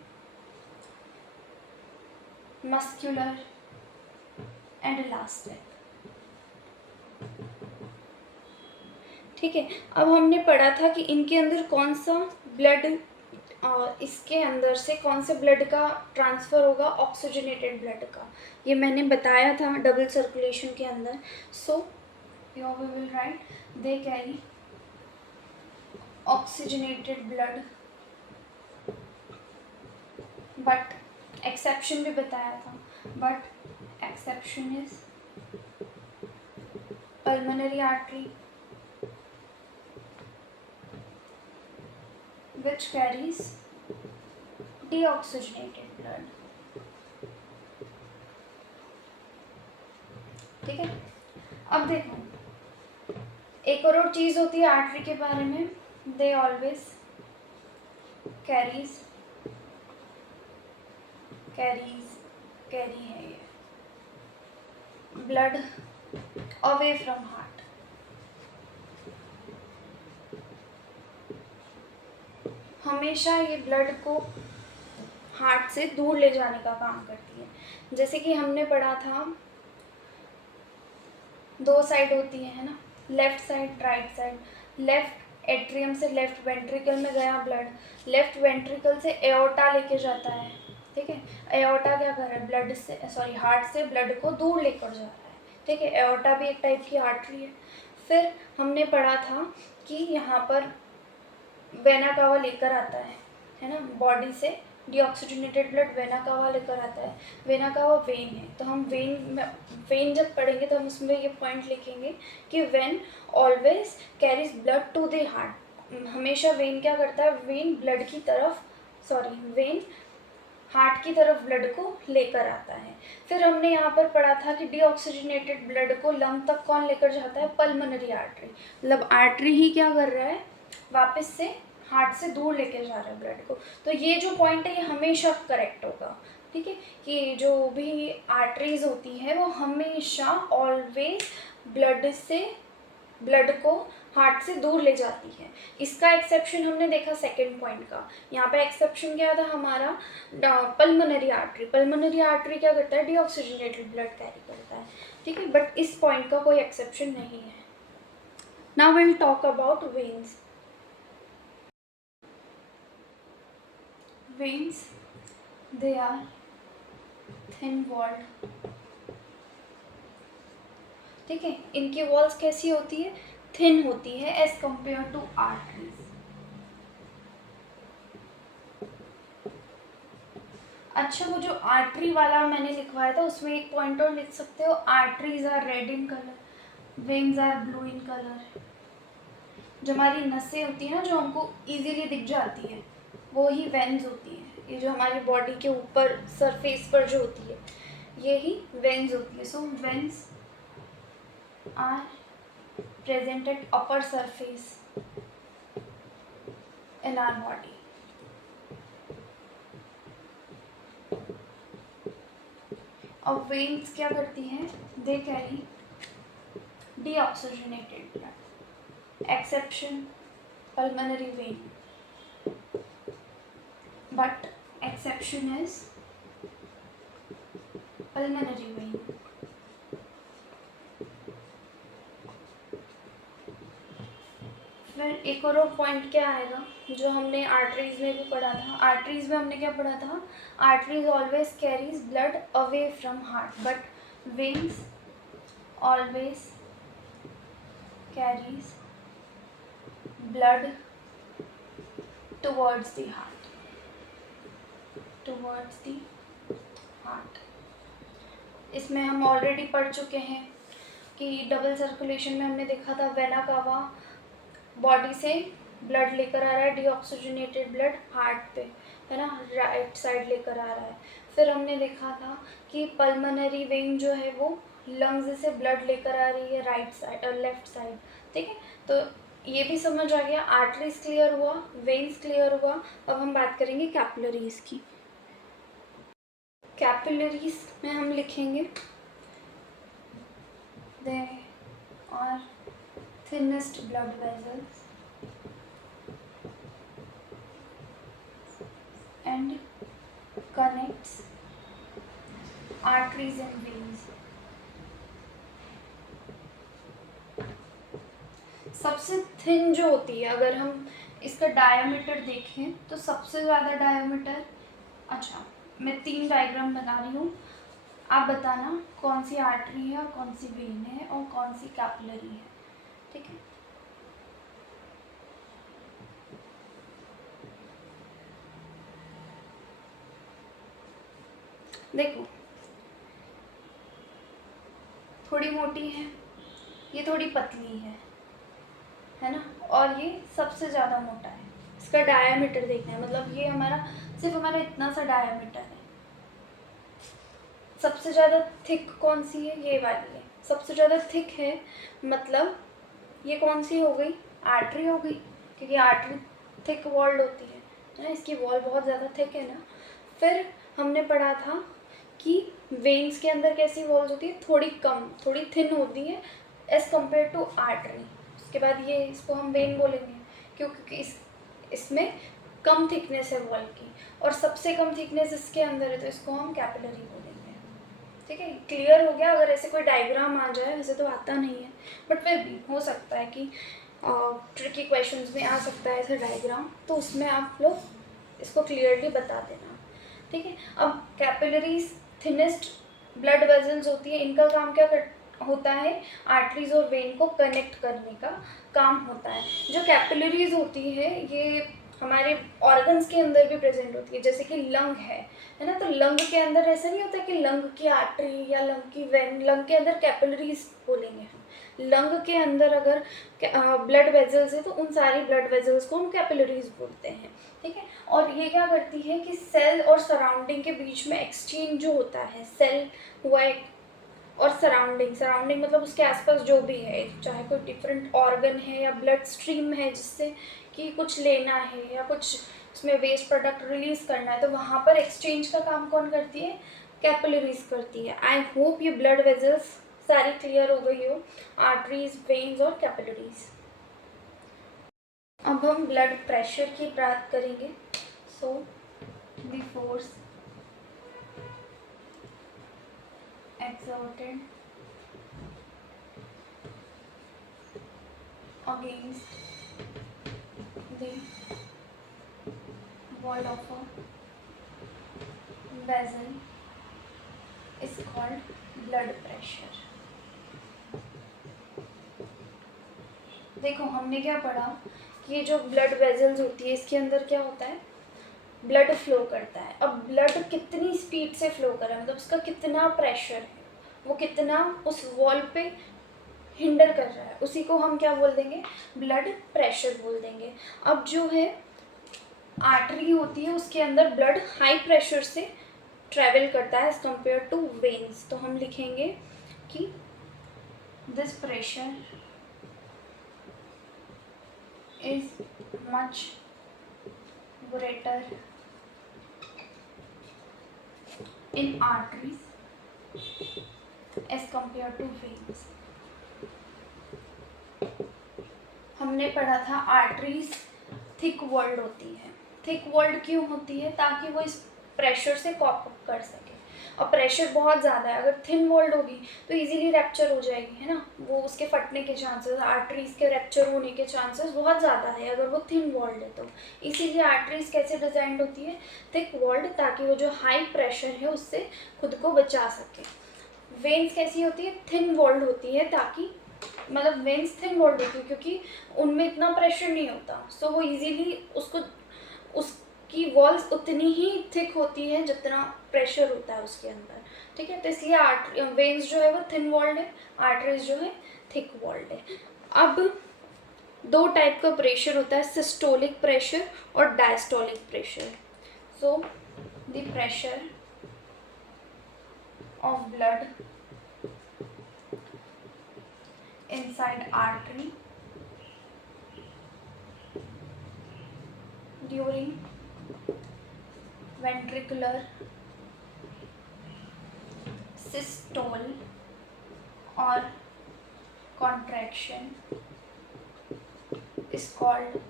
मस्क्यूलर एंड इलास्टिक, ठीक है। अब हमने पढ़ा था कि इनके अंदर कौन सा ब्लड, इसके अंदर से कौन से ब्लड का ट्रांसफ़र होगा, ऑक्सीजनेटेड ब्लड का। ये मैंने बताया था डबल सर्कुलेशन के अंदर। So here we will write they carry oxygenated blood, but exception भी बताया था, but exception is pulmonary artery which carries deoxygenated blood. ठीक है, अब देखो एक और चीज होती है आर्टरी के बारे में, दे ऑलवेज कैरी है ये ब्लड अवे फ्रॉम हार्ट। हमेशा ये ब्लड को हार्ट से दूर ले जाने का काम करती है। जैसे कि हमने पढ़ा था, दो साइड होती है ना, left side right side. Left atrium से लेफ्ट वेंट्रिकल में गया ब्लड, लेफ्ट वेंट्रिकल से एओर्टा लेके जाता है। ठीक है, एओर्टा क्या कर रहा है, ब्लड से हार्ट से ब्लड को दूर लेकर जा रहा है। ठीक है, एओर्टा भी एक टाइप की आर्टरी है। फिर हमने पढ़ा था कि यहाँ पर वेना कावा लेकर आता है ना, बॉडी से डीऑक्सीजनेटेड ब्लड वेना कावा लेकर आता है। वेना कावा वेन है, तो हम वेन जब पढ़ेंगे तो हम उसमें ये पॉइंट लिखेंगे कि vein always carries blood to the heart. हमेशा वेन क्या करता है, वेन ब्लड की तरफ वेन हार्ट की तरफ ब्लड को लेकर आता है। फिर हमने यहाँ पर पढ़ा था कि डीऑक्सीजनेटेड ब्लड को लंग तक कौन लेकर जाता है, पल्मोनरी आर्टरी। मतलब आर्टरी ही क्या कर रहा है, वापस से हार्ट से दूर लेके जा रहा है ब्लड को। तो ये जो पॉइंट है ये हमेशा करेक्ट होगा। ठीक है, कि जो भी आर्टरीज होती है वो हमेशा ऑलवेज ब्लड को हार्ट से दूर ले जाती है। इसका एक्सेप्शन हमने देखा सेकंड पॉइंट का। यहाँ पे एक्सेप्शन क्या था हमारा, पल्मोनरी आर्टरी। पल्मोनरी आर्टरी क्या करता है, डीऑक्सीजनेटेड ब्लड कैरी करता है। ठीक है, बट इस पॉइंट का कोई एक्सेप्शन नहीं है। Now will talk about veins. Veins, they are thin walled। ठीक है, इनकी वॉल्स कैसी होती है, थिन होती है एज कंपेयर टू आर्टरीज। अच्छा, वो जो आर्टरी वाला मैंने लिखवाया था उसमें एक पॉइंट और लिख सकते हो, arteries are red in colour, veins are blue in colour. जो हमारी नसें होती है ना, जो हमको इजीली दिख जाती है, वो ही वेन्स होती है। ये जो हमारी बॉडी के ऊपर सरफेस पर जो होती है, ये ही वेन्स होती है। So veins are present at upper surface in our body. अब वेन्स क्या करती हैं, they carry deoxygenated blood, exception pulmonary vein, but exception is pulmonary vein। फिर एक और पॉइंट क्या आएगा जो हमने आर्टरीज में भी पढ़ा था। आर्टरीज में हमने क्या पढ़ा था, arteries always carries blood away from heart, but veins always carries blood towards the heart, towards the heart। इसमें हम ऑलरेडी पढ़ चुके हैं कि डबल सर्कुलेशन में हमने देखा था वेना कावा बॉडी से ब्लड लेकर आ रहा है, डीऑक्सीजनेटेड ब्लड हार्ट पे, है ना, राइट साइड लेकर आ रहा है। फिर हमने देखा था कि पल्मोनरी वेन जो है वो लंग्स से ब्लड लेकर आ रही है राइट साइड और लेफ्ट साइड। ठीक है, तो ये भी समझ आ गया, आर्टरीज क्लियर हुआ, वेन्स क्लियर हुआ। अब हम बात करेंगे कैपिलरीज की। कैपिलरीज में हम लिखेंगे they are thinnest blood vessels and connects arteries and veins। सबसे थिन जो होती है, अगर हम इसका डायमीटर देखें तो सबसे ज़्यादा डायमीटर, अच्छा मैं 3 डायग्राम बना रही हूँ, आप बताना कौन सी आर्टरी है और कौन सी वेन है और कौन सी कैपिलरी है। ठीक है, देखो थोड़ी मोटी है, ये थोड़ी पतली है ना, और ये सबसे ज़्यादा मोटा है, इसका डायामीटर देखना है, मतलब ये सिर्फ हमारा इतना सा डायामीटर है। सबसे ज़्यादा थिक कौन सी है? ये वाली है, सबसे ज़्यादा थिक है, मतलब ये कौन सी हो गई? आर्टरी हो गई, क्योंकि आर्टरी थिक वॉल्ड होती है ना, इसकी वॉल बहुत ज़्यादा थिक है ना। फिर हमने पढ़ा था कि वेन्स के अंदर कैसी वॉल्स होती है? थोड़ी कम, थोड़ी थिन होती है एज़ कम्पेयर टू आर्टरी। उसके बाद ये इसको हम वेन बोलेंगे, क्योंकि इसमें कम थिकनेस है वॉल की, और सबसे कम थिकनेस इसके अंदर है, तो इसको हम कैपिलरी बोलेंगे। ठीक है, क्लियर हो गया? अगर ऐसे कोई डायग्राम आ जाए, वैसे तो आता नहीं है, बट फिर भी हो सकता है कि ट्रिकी क्वेश्चंस में आ सकता है ऐसा डायग्राम, तो उसमें आप लोग इसको क्लियरली बता देना। ठीक है, अब कैपिलरीज थिनेस्ट ब्लड वेजल्स होती है, इनका काम क्या होता है? आर्टरीज और वेन को कनेक्ट करने का काम होता है। जो कैपिलरीज होती है ये हमारे ऑर्गन्स के अंदर भी प्रेजेंट होती है, जैसे कि लंग है ना, तो लंग के अंदर ऐसा नहीं होता कि लंग की आर्टरी या लंग की वेन, लंग के अंदर कैपिलरीज बोलेंगे हम। लंग के अंदर अगर ब्लड वेजल्स है तो उन सारी ब्लड वेजल्स को हम कैपिलरीज बोलते हैं। ठीक है, और ये क्या करती है कि सेल और सराउंडिंग के बीच में एक्सचेंज जो होता है, सेल हुआ एक और सराउंडिंग मतलब उसके आसपास जो भी है, चाहे कोई डिफरेंट ऑर्गन है या ब्लड स्ट्रीम है जिससे कि कुछ लेना है या कुछ उसमें वेस्ट प्रोडक्ट रिलीज करना है, तो वहाँ पर एक्सचेंज का काम कौन करती है? कैपिलरीज करती है। आई होप ये ब्लड वेजल्स सारी क्लियर हो गई हो, आर्टरीज, वेन्स और कैपिलरीज। अब हम ब्लड प्रेशर की बात करेंगे। So the force exerted against the wall of a vessel is called blood pressure. देखो हमने क्या पढ़ा कि ये जो ब्लड वेजल्स होती है इसके अंदर क्या होता है? ब्लड फ्लो करता है। अब ब्लड कितनी स्पीड से फ्लो कर रहा है, मतलब उसका कितना प्रेशर है, वो कितना उस वॉल पे हिंडर कर रहा है, उसी को हम क्या बोल देंगे? ब्लड प्रेशर बोल देंगे। अब जो है आर्टरी होती है उसके अंदर ब्लड हाई प्रेशर से ट्रेवल करता है एज कम्पेयर टू वेन्स, तो हम लिखेंगे कि this pressure is much greater in arteries as compared to veins. हमने पढ़ा था आर्टरीज थिक वॉल्ड होती है। थिक वॉल्ड क्यों होती है? ताकि वो इस प्रेशर से कॉप अप कर सके, और प्रेशर बहुत ज़्यादा है, अगर थिन वॉल्ड होगी तो इजीली रैप्चर हो जाएगी, है ना, वो उसके फटने के चांसेस, आर्टरीज के रैप्चर होने के चांसेस बहुत ज़्यादा है अगर वो थिन वॉल्ड है तो। इसीलिए आर्टरीज कैसे डिजाइंड होती है? थिक वॉल्ड, ताकि वो जो हाई प्रेशर है उससे खुद को बचा सके। वेन्स कैसी होती है? थिन वॉल्ड होती है, ताकि मतलब वेन्स थिन वॉल्ड होती है क्योंकि उनमें इतना प्रेशर नहीं होता, सो वो इजीली उसकी वॉल्स उतनी ही थिक होती है जितना प्रेशर होता है उसके अंदर। ठीक है, तो इसलिए वेन्स जो है वो थिन वॉल्ड है, आर्टरीज जो है थिक वॉल्ड है। अब दो टाइप का प्रेशर होता है, सिस्टोलिक प्रेशर और diastolic pressure. So the pressure of blood inside artery during ventricular systole or contraction is called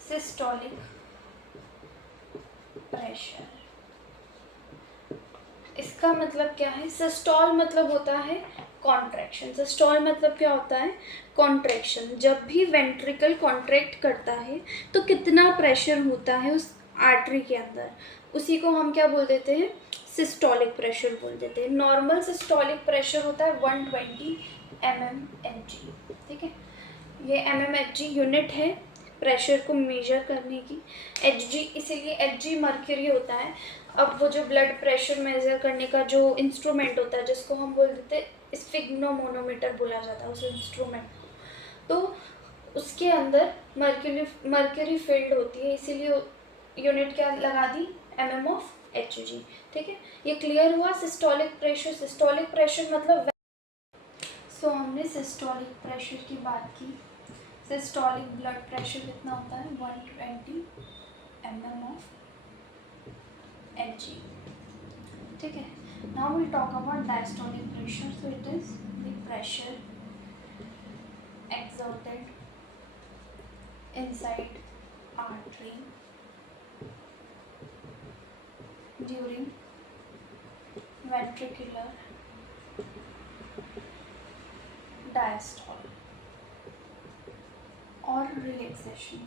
systolic pressure. इसका मतलब क्या है? सिस्टोल मतलब होता है कॉन्ट्रैक्शन। सिस्टोल मतलब क्या होता है? कॉन्ट्रैक्शन। जब भी वेंट्रिकल कॉन्ट्रैक्ट करता है तो कितना प्रेशर होता है उस आर्टरी के अंदर, उसी को हम क्या बोल देते हैं? सिस्टोलिक प्रेशर बोल देते हैं। नॉर्मल सिस्टोलिक प्रेशर होता है 120 mmHg। ठीक है, ये mmHg यूनिट है प्रेशर को मेजर करने की। Hg इसीलिए Hg मर्क्यूरी होता है। अब वो जो ब्लड प्रेशर मेजर करने का जो इंस्ट्रूमेंट होता है जिसको हम बोल देते हैं स्फिग्नोमोनोमीटर बोला जाता है उस इंस्ट्रूमेंट, तो उसके अंदर मर्क्यूरी फील्ड होती है, इसीलिए यूनिट क्या लगा दी, mm/Hg। ठीक है, ये क्लियर हुआ। सिस्टोलिक प्रेशर मतलब सो हमने सिस्टोलिक प्रेशर की बात की। सिस्टोलिक ब्लड प्रेशर कितना होता है, 120 mm/Hg। ठीक है, now will talk about diastolic pressure. So it is the pressure exerted inside artery during ventricular diastole or relaxation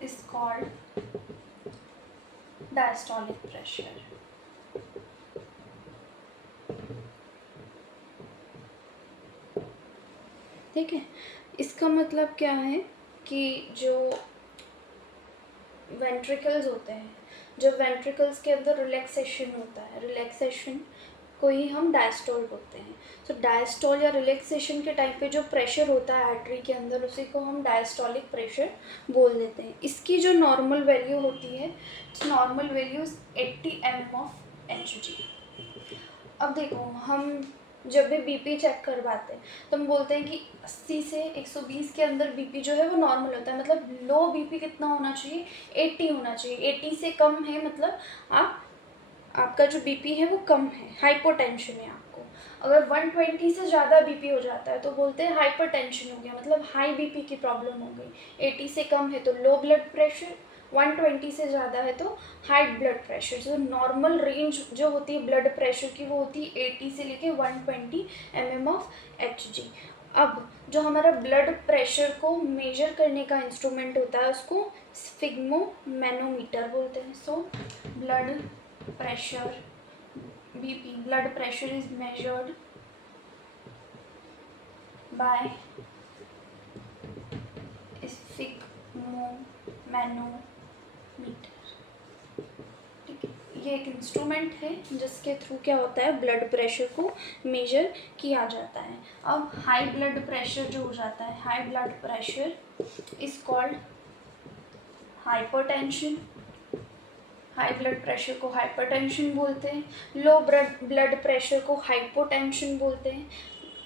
is called diastolic pressure। ठीक है, इसका मतलब क्या है कि जो वेंट्रिकल्स होते हैं, जो वेंट्रिकल्स के अंदर रिलैक्सेशन होता है, रिलैक्सेशन को ही हम डायस्टोल बोलते हैं। तो डायस्टोल या रिलैक्सेशन के टाइम पे जो प्रेशर होता है आर्टरी के अंदर, उसी को हम डायस्टोलिक प्रेशर बोल देते हैं। इसकी जो नॉर्मल वैल्यू होती है, नॉर्मल वैल्यू 80 mm/Hg। अब देखो, हम जब भी बीपी चेक करवाते हैं तो हम बोलते हैं कि 80 से 120 के अंदर बीपी जो है वो नॉर्मल होता है। मतलब लो बीपी कितना होना चाहिए, 80 होना चाहिए। 80 से कम है मतलब आपका जो बीपी है वो कम है, हाइपोटेंशन है आपको। अगर 120 से ज़्यादा बीपी हो जाता है तो बोलते हैं हाइपरटेंशन हो गया, मतलब हाई बीपी की प्रॉब्लम हो गई। 80 से कम है तो लो ब्लड प्रेशर, 120 से ज़्यादा है तो हाई ब्लड प्रेशर। जो नॉर्मल रेंज जो होती है ब्लड प्रेशर की वो होती है 80 से लेके 120 mm/Hg। अब जो हमारा ब्लड प्रेशर को मेजर करने का इंस्ट्रूमेंट होता है उसको स्फिग्मोमैनोमीटर बोलते हैं। So blood pressure BP, blood pressure is measured by sphygmomanometer। ठीक है, ये एक इंस्ट्रूमेंट है जिसके थ्रू क्या होता है, ब्लड प्रेशर को मेजर किया जाता है। अब हाई ब्लड प्रेशर जो हो जाता है, high blood pressure is called hypertension. High blood pressure को हाइपरटेंशन बोलते हैं, लो ब्लड प्रेशर को हाइपोटेंशन बोलते हैं।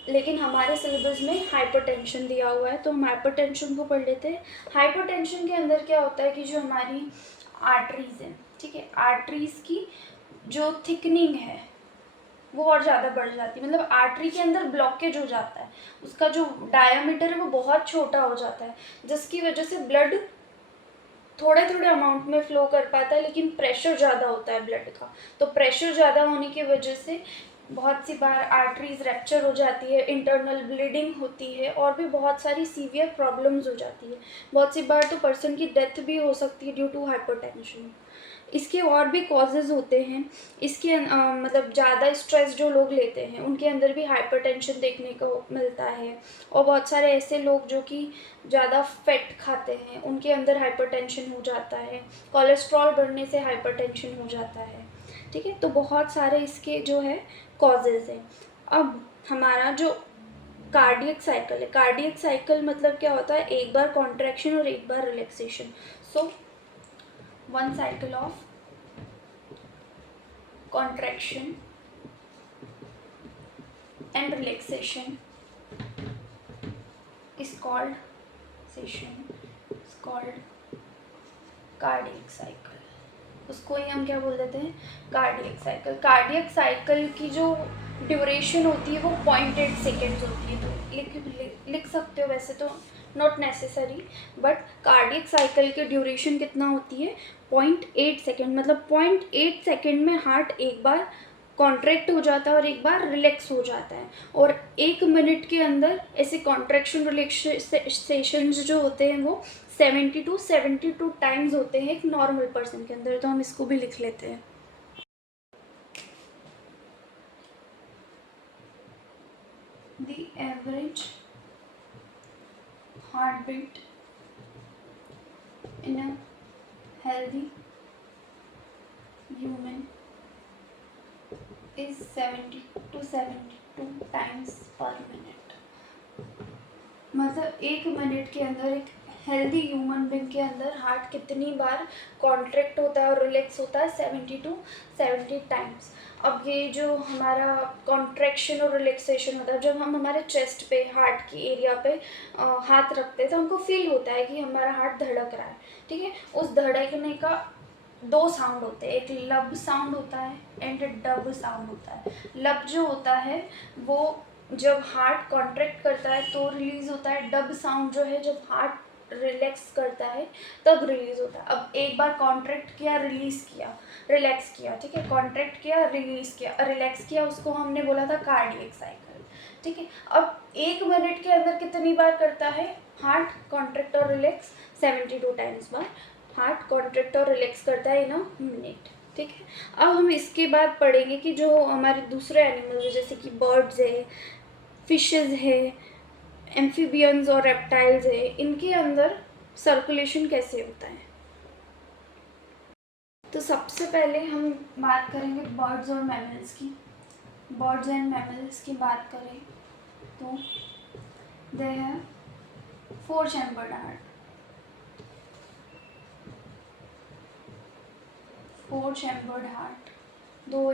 लेकिन हमारे सिलेबस में हाइपरटेंशन दिया हुआ है तो हम हाइपरटेंशन को पढ़ लेते हैं। हाइपरटेंशन के अंदर क्या होता है कि जो हमारी आर्टरीज हैं, ठीक है, आर्टरीज की जो थिकनिंग है वो और ज़्यादा बढ़ जाती है। मतलब आर्टरी के अंदर ब्लॉकेज हो जाता है, उसका जो डायामीटर है वो बहुत छोटा हो जाता है, जिसकी वजह से ब्लड थोड़े थोड़े अमाउंट में फ्लो कर पाता है, लेकिन प्रेशर ज़्यादा होता है ब्लड का। तो प्रेशर ज़्यादा होने की वजह से बहुत सी बार आर्टरीज रैप्चर हो जाती है, इंटरनल ब्लीडिंग होती है और भी बहुत सारी सीवियर प्रॉब्लम्स हो जाती है। बहुत सी बार तो पर्सन की डेथ भी हो सकती है ड्यू टू हाइपरटेंशन। इसके और भी कॉजेज़ होते हैं। इसके मतलब ज़्यादा स्ट्रेस जो लोग लेते हैं उनके अंदर भी हाइपरटेंशन देखने को मिलता है। और बहुत सारे ऐसे लोग जो कि ज़्यादा फैट खाते हैं उनके अंदर हाइपरटेंशन हो जाता है। कोलेस्ट्रॉल बढ़ने से हाइपरटेंशन हो जाता है। ठीक है, तो बहुत सारे इसके जो है कॉजेज़ हैं। अब हमारा जो कार्डियक साइकिल है, कार्डियक साइकिल मतलब क्या होता है, एक बार कॉन्ट्रैक्शन और एक बार relaxation. So one cycle of contraction and relaxation is called cardiac cycle. उसको ही हम क्या बोल देते हैं, कार्डियक साइकिल। कार्डियक साइकिल की जो ड्यूरेशन होती है वो 0.8 सेकेंड्स होती है। तो लिख सकते हो, वैसे तो not necessary, but cardiac cycle की ड्यूरेशन कितना होती है, 0.8 सेकेंड। मतलब 0.8 सेकेंड में हार्ट एक बार कॉन्ट्रैक्ट हो जाता है और एक बार रिलैक्स हो जाता है। और 1 मिनट के अंदर ऐसे कॉन्ट्रैक्शन रिलैक्सेशंस जो होते हैं वो 72 टाइम्स होते हैं एक नॉर्मल पर्सन के अंदर। तो हम इसको भी लिख लेते हैं। The average heartbeat in a healthy human is 70 to 72 times per minute। मतलब 1 मिनट के अंदर एक हेल्दी ह्यूमन बींग के अंदर हार्ट कितनी बार कॉन्ट्रैक्ट होता है और रिलैक्स होता है? 70 टाइम्स। अब ये जो हमारा कॉन्ट्रैक्शन और रिलैक्सेशन होता है, जब हम हमारे चेस्ट पे, हार्ट की एरिया पे हाथ रखते हैं तो हमको फील होता है कि हमारा हार्ट धड़क रहा है। ठीक है, उस धड़कने का 2 साउंड होते हैं, एक लब साउंड होता है एंड डब साउंड होता है। लब जो होता है वो जब हार्ट कॉन्ट्रैक्ट करता है तो रिलीज होता है। डब साउंड जो है जब हार्ट रिलैक्स करता है तब रिलीज होता है। अब एक बार कॉन्ट्रैक्ट किया, रिलीज किया, रिलैक्स किया, ठीक है, कॉन्ट्रैक्ट किया, रिलीज किया, रिलैक्स किया, उसको हमने बोला था कार्डियक साइकिल। ठीक है, अब 1 मिनट के अंदर कितनी बार करता है हार्ट कॉन्ट्रैक्ट और रिलैक्स? 72 टाइम्स बार हार्ट कॉन्ट्रैक्ट और रिलैक्स करता है इन अ मिनट। ठीक है, अब हम इसके बाद पढ़ेंगे कि जो हमारे दूसरे एनिमल्स है जैसे कि बर्ड्स है, फिशेस है, एम्फीबियंस और रेप्टाइल्स है, इनके अंदर सर्कुलेशन कैसे होता है। तो सबसे पहले हम बात करेंगे बर्ड्स और मैमल्स की। बर्ड्स एंड मैमल्स की बात करें तो they have 4 chambered heart. 4 chambered heart, 2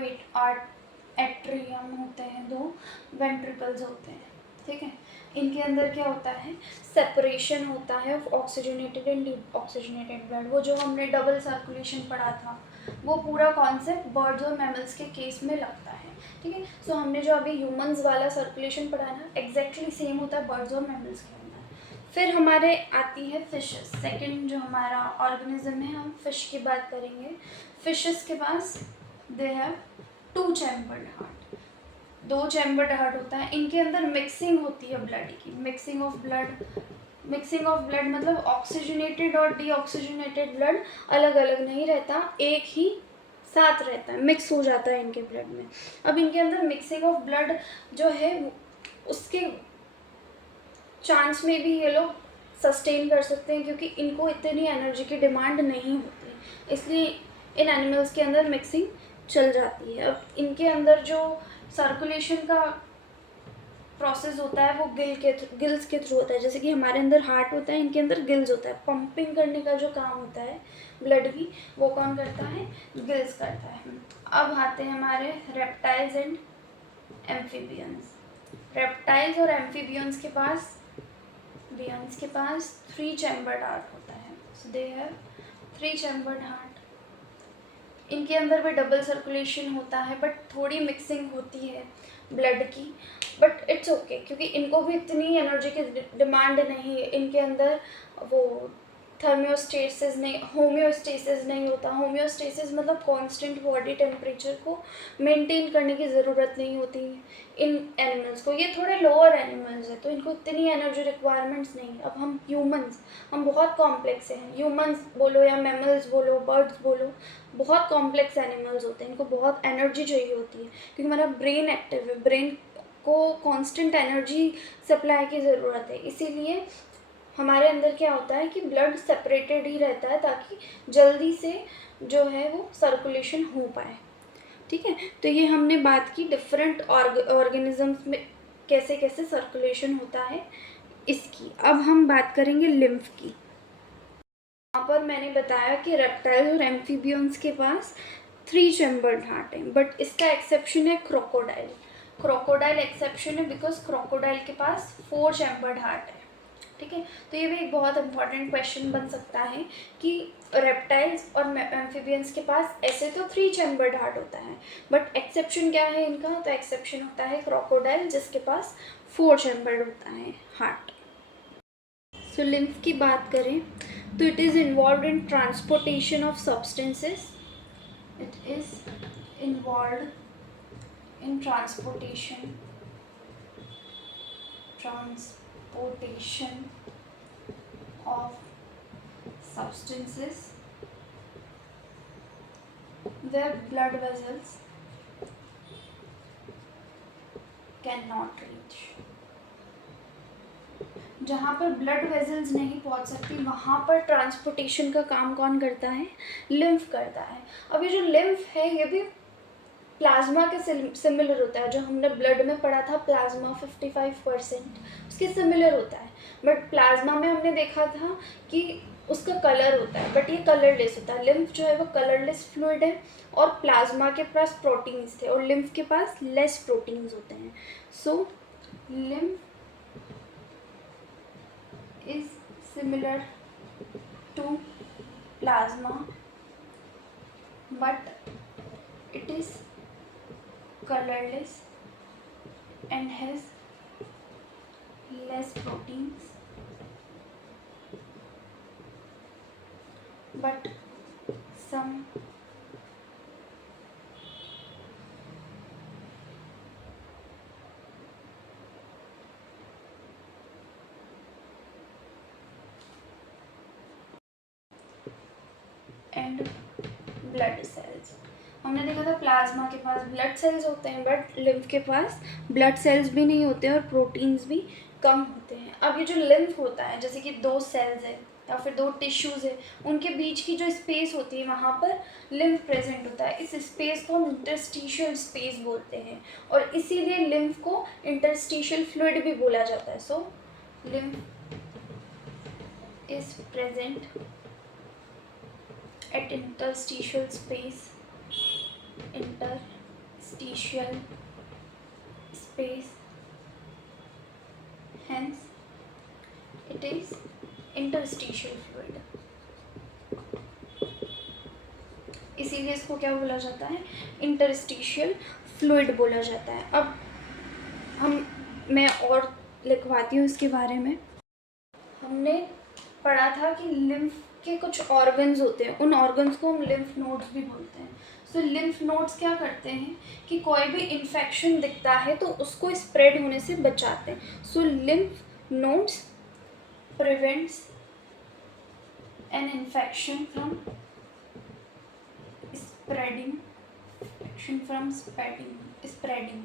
atrium होते हैं, 2 वेंट्रिकल्स होते हैं। ठीक है, इनके अंदर क्या होता है? सेपरेशन होता है of oxygenated and deoxygenated blood. वो जो हमने डबल सर्कुलेशन पढ़ा था, वो पूरा कॉन्सेप्ट बर्ड्स और मैमल्स के केस में लगता है। ठीक है, सो हमने जो अभी ह्यूमंस वाला सर्कुलेशन पढ़ा है ना, एग्जैक्टली सेम होता है बर्ड्स और मैमल्स के अंदर। फिर हमारे आती है फिशेस। सेकेंड जो हमारा ऑर्गेनिज्म है, हम फिश की बात करेंगे। फिशेस के पास they have 2 chambered heart. 2 chambered heart होता है। इनके अंदर मिक्सिंग होती है ब्लड की, मिक्सिंग ऑफ ब्लड मतलब ऑक्सीजनेटेड और डीऑक्सीजनेटेड ब्लड अलग अलग नहीं रहता, एक ही साथ रहता है, मिक्स हो जाता है इनके ब्लड में। अब इनके अंदर मिक्सिंग ऑफ ब्लड जो है उसके चांस में भी ये लोग सस्टेन कर सकते हैं क्योंकि इनको इतनी एनर्जी की डिमांड नहीं होती, इसलिए इन एनिमल्स के अंदर मिक्सिंग चल जाती है। अब इनके अंदर जो सर्कुलेशन का प्रोसेस होता है वो गिल्स के थ्रू होता है। जैसे कि हमारे अंदर हार्ट होता है, इनके अंदर गिल्स होता है। पंपिंग करने का जो काम होता है ब्लड की, वो कौन करता है? गिल्स करता है। अब आते हैं हमारे रेप्टाइल्स एंड एम्फीबियंस। रेप्टाइल्स और एम्फीबियंस के पास 3 चैम्बर्ड हार्ट होता है। So they have 3 chambered heart. इनके अंदर भी डबल सर्कुलेशन होता है बट थोड़ी मिक्सिंग होती है ब्लड की, बट इट्स ओके क्योंकि इनको भी इतनी एनर्जी की डिमांड नहीं है। इनके अंदर वो होम्योस्टेसिस नहीं होता। होम्योस्टेसिस मतलब कांस्टेंट बॉडी टेम्परेचर को मेंटेन करने की ज़रूरत नहीं होती इन एनिमल्स को। ये थोड़े लोअर एनिमल्स हैं तो इनको इतनी एनर्जी रिक्वायरमेंट्स नहीं है। अब हम ह्यूमंस, हम बहुत कॉम्प्लेक्स हैं। ह्यूमंस बोलो या मैमल्स बोलो, बर्ड्स बोलो, बहुत कॉम्प्लेक्स एनिमल्स होते हैं। इनको बहुत एनर्जी चाहिए होती है क्योंकि हमारा ब्रेन एक्टिव है, ब्रेन को कांस्टेंट एनर्जी सप्लाई की ज़रूरत है। इसीलिए हमारे अंदर क्या होता है कि ब्लड सेपरेटेड ही रहता है ताकि जल्दी से जो है वो सर्कुलेशन हो पाए। ठीक है, तो ये हमने बात की डिफरेंट ऑर्गेनिजम्स में कैसे कैसे सर्कुलेशन होता है इसकी। अब हम बात करेंगे लिम्फ की। यहाँ पर मैंने बताया कि रेप्टाइल्स और एम्फीबियंस के पास 3 चैम्बर्ड हार्ट है, बट इसका एक्सेप्शन है क्रोकोडाइल। क्रोकोडाइल एक्सेप्शन है बिकॉज क्रोकोडाइल के पास 4 चैम्बर्ड हार्ट है। ठीक है, तो ये भी एक बहुत इंपॉर्टेंट क्वेश्चन बन सकता है कि रेप्टाइल्स और एम्फीबियंस के पास ऐसे तो 3 चैम्बर्ड हार्ट होता है बट एक्सेप्शन क्या है इनका? तो एक्सेप्शन होता है क्रोकोडाइल जिसके पास 4 चैम्बर्ड होता है हार्ट। सो लिम्फ की बात करें तो it is involve in transportation of substances. It is involve in transportation of substances where blood vessels cannot reach। जहाँ पर ब्लड वेजल्स नहीं पहुँच सकती वहाँ पर ट्रांसपोर्टेशन का काम कौन करता है? लिम्फ करता है। अब ये जो लिम्फ है ये भी प्लाज्मा के सिमिलर होता है। जो हमने ब्लड में पढ़ा था प्लाज्मा 55% उसके सिमिलर होता है, बट प्लाज्मा में हमने देखा था कि उसका कलर होता है, बट ये कलरलेस होता है। लिम्फ जो है वो कलरलेस फ्लूइड है, और प्लाज्मा के पास प्रोटीन्स थे और लिम्फ के पास लेस प्रोटीन्स होते हैं। So lymph is similar to plasma, but it is colorless and has less proteins, but some and blood cells. हमने देखा था प्लाज्मा के पास ब्लड सेल्स होते हैं, बट लिम्फ के पास ब्लड सेल्स भी नहीं होते और प्रोटीन्स भी कम होते हैं। अब ये जो लिम्फ होता है, जैसे कि दो सेल्स है या फिर दो टिश्यूज़ है, उनके बीच की जो स्पेस होती है वहाँ पर लिम्फ प्रेजेंट होता है। इस स्पेस को हम इंटरस्टिशियल स्पेस बोलते हैं, और इसीलिए लिम्फ को इंटरस्टिशियल फ्लूइड भी बोला जाता है। So lymph is present at interstitial space, hence it is interstitial fluid। इसीलिए इसको क्या बोला जाता है, इंटरस्टिशियल फ्लूइड बोला जाता है। अब मैं और लिखवाती हूँ इसके बारे में। हमने पढ़ा था कि लिम्फ के कुछ ऑर्गन्स होते हैं, उन ऑर्गन्स को हम लिम्फ नोड्स भी बोलते हैं। सो लिम्फ नोड्स क्या करते हैं कि कोई भी इन्फेक्शन दिखता है तो उसको स्प्रेड होने से बचाते हैं। So lymph nodes prevents an infection from spreading.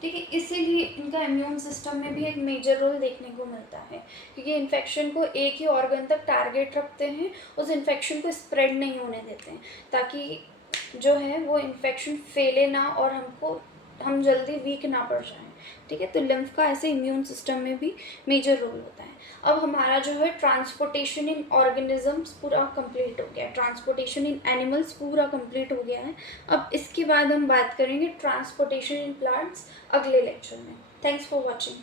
ठीक है, इसीलिए इनका इम्यून सिस्टम में भी एक मेजर रोल देखने को मिलता है, क्योंकि इन्फेक्शन को एक ही ऑर्गन तक टारगेट रखते हैं, उस इन्फेक्शन को स्प्रेड नहीं होने देते हैं, ताकि जो है वो इन्फेक्शन फैले ना और हम जल्दी वीक ना पड़ जाएं। ठीक है, तो लिम्फ का ऐसे इम्यून सिस्टम में भी मेजर रोल होता है। अब हमारा जो है ट्रांसपोर्टेशन इन ऑर्गेनिजम्स पूरा कंप्लीट हो गया, ट्रांसपोर्टेशन इन एनिमल्स पूरा कंप्लीट हो गया है। अब इसके बाद हम बात करेंगे ट्रांसपोर्टेशन इन प्लांट्स अगले लेक्चर में। Thanks for watching.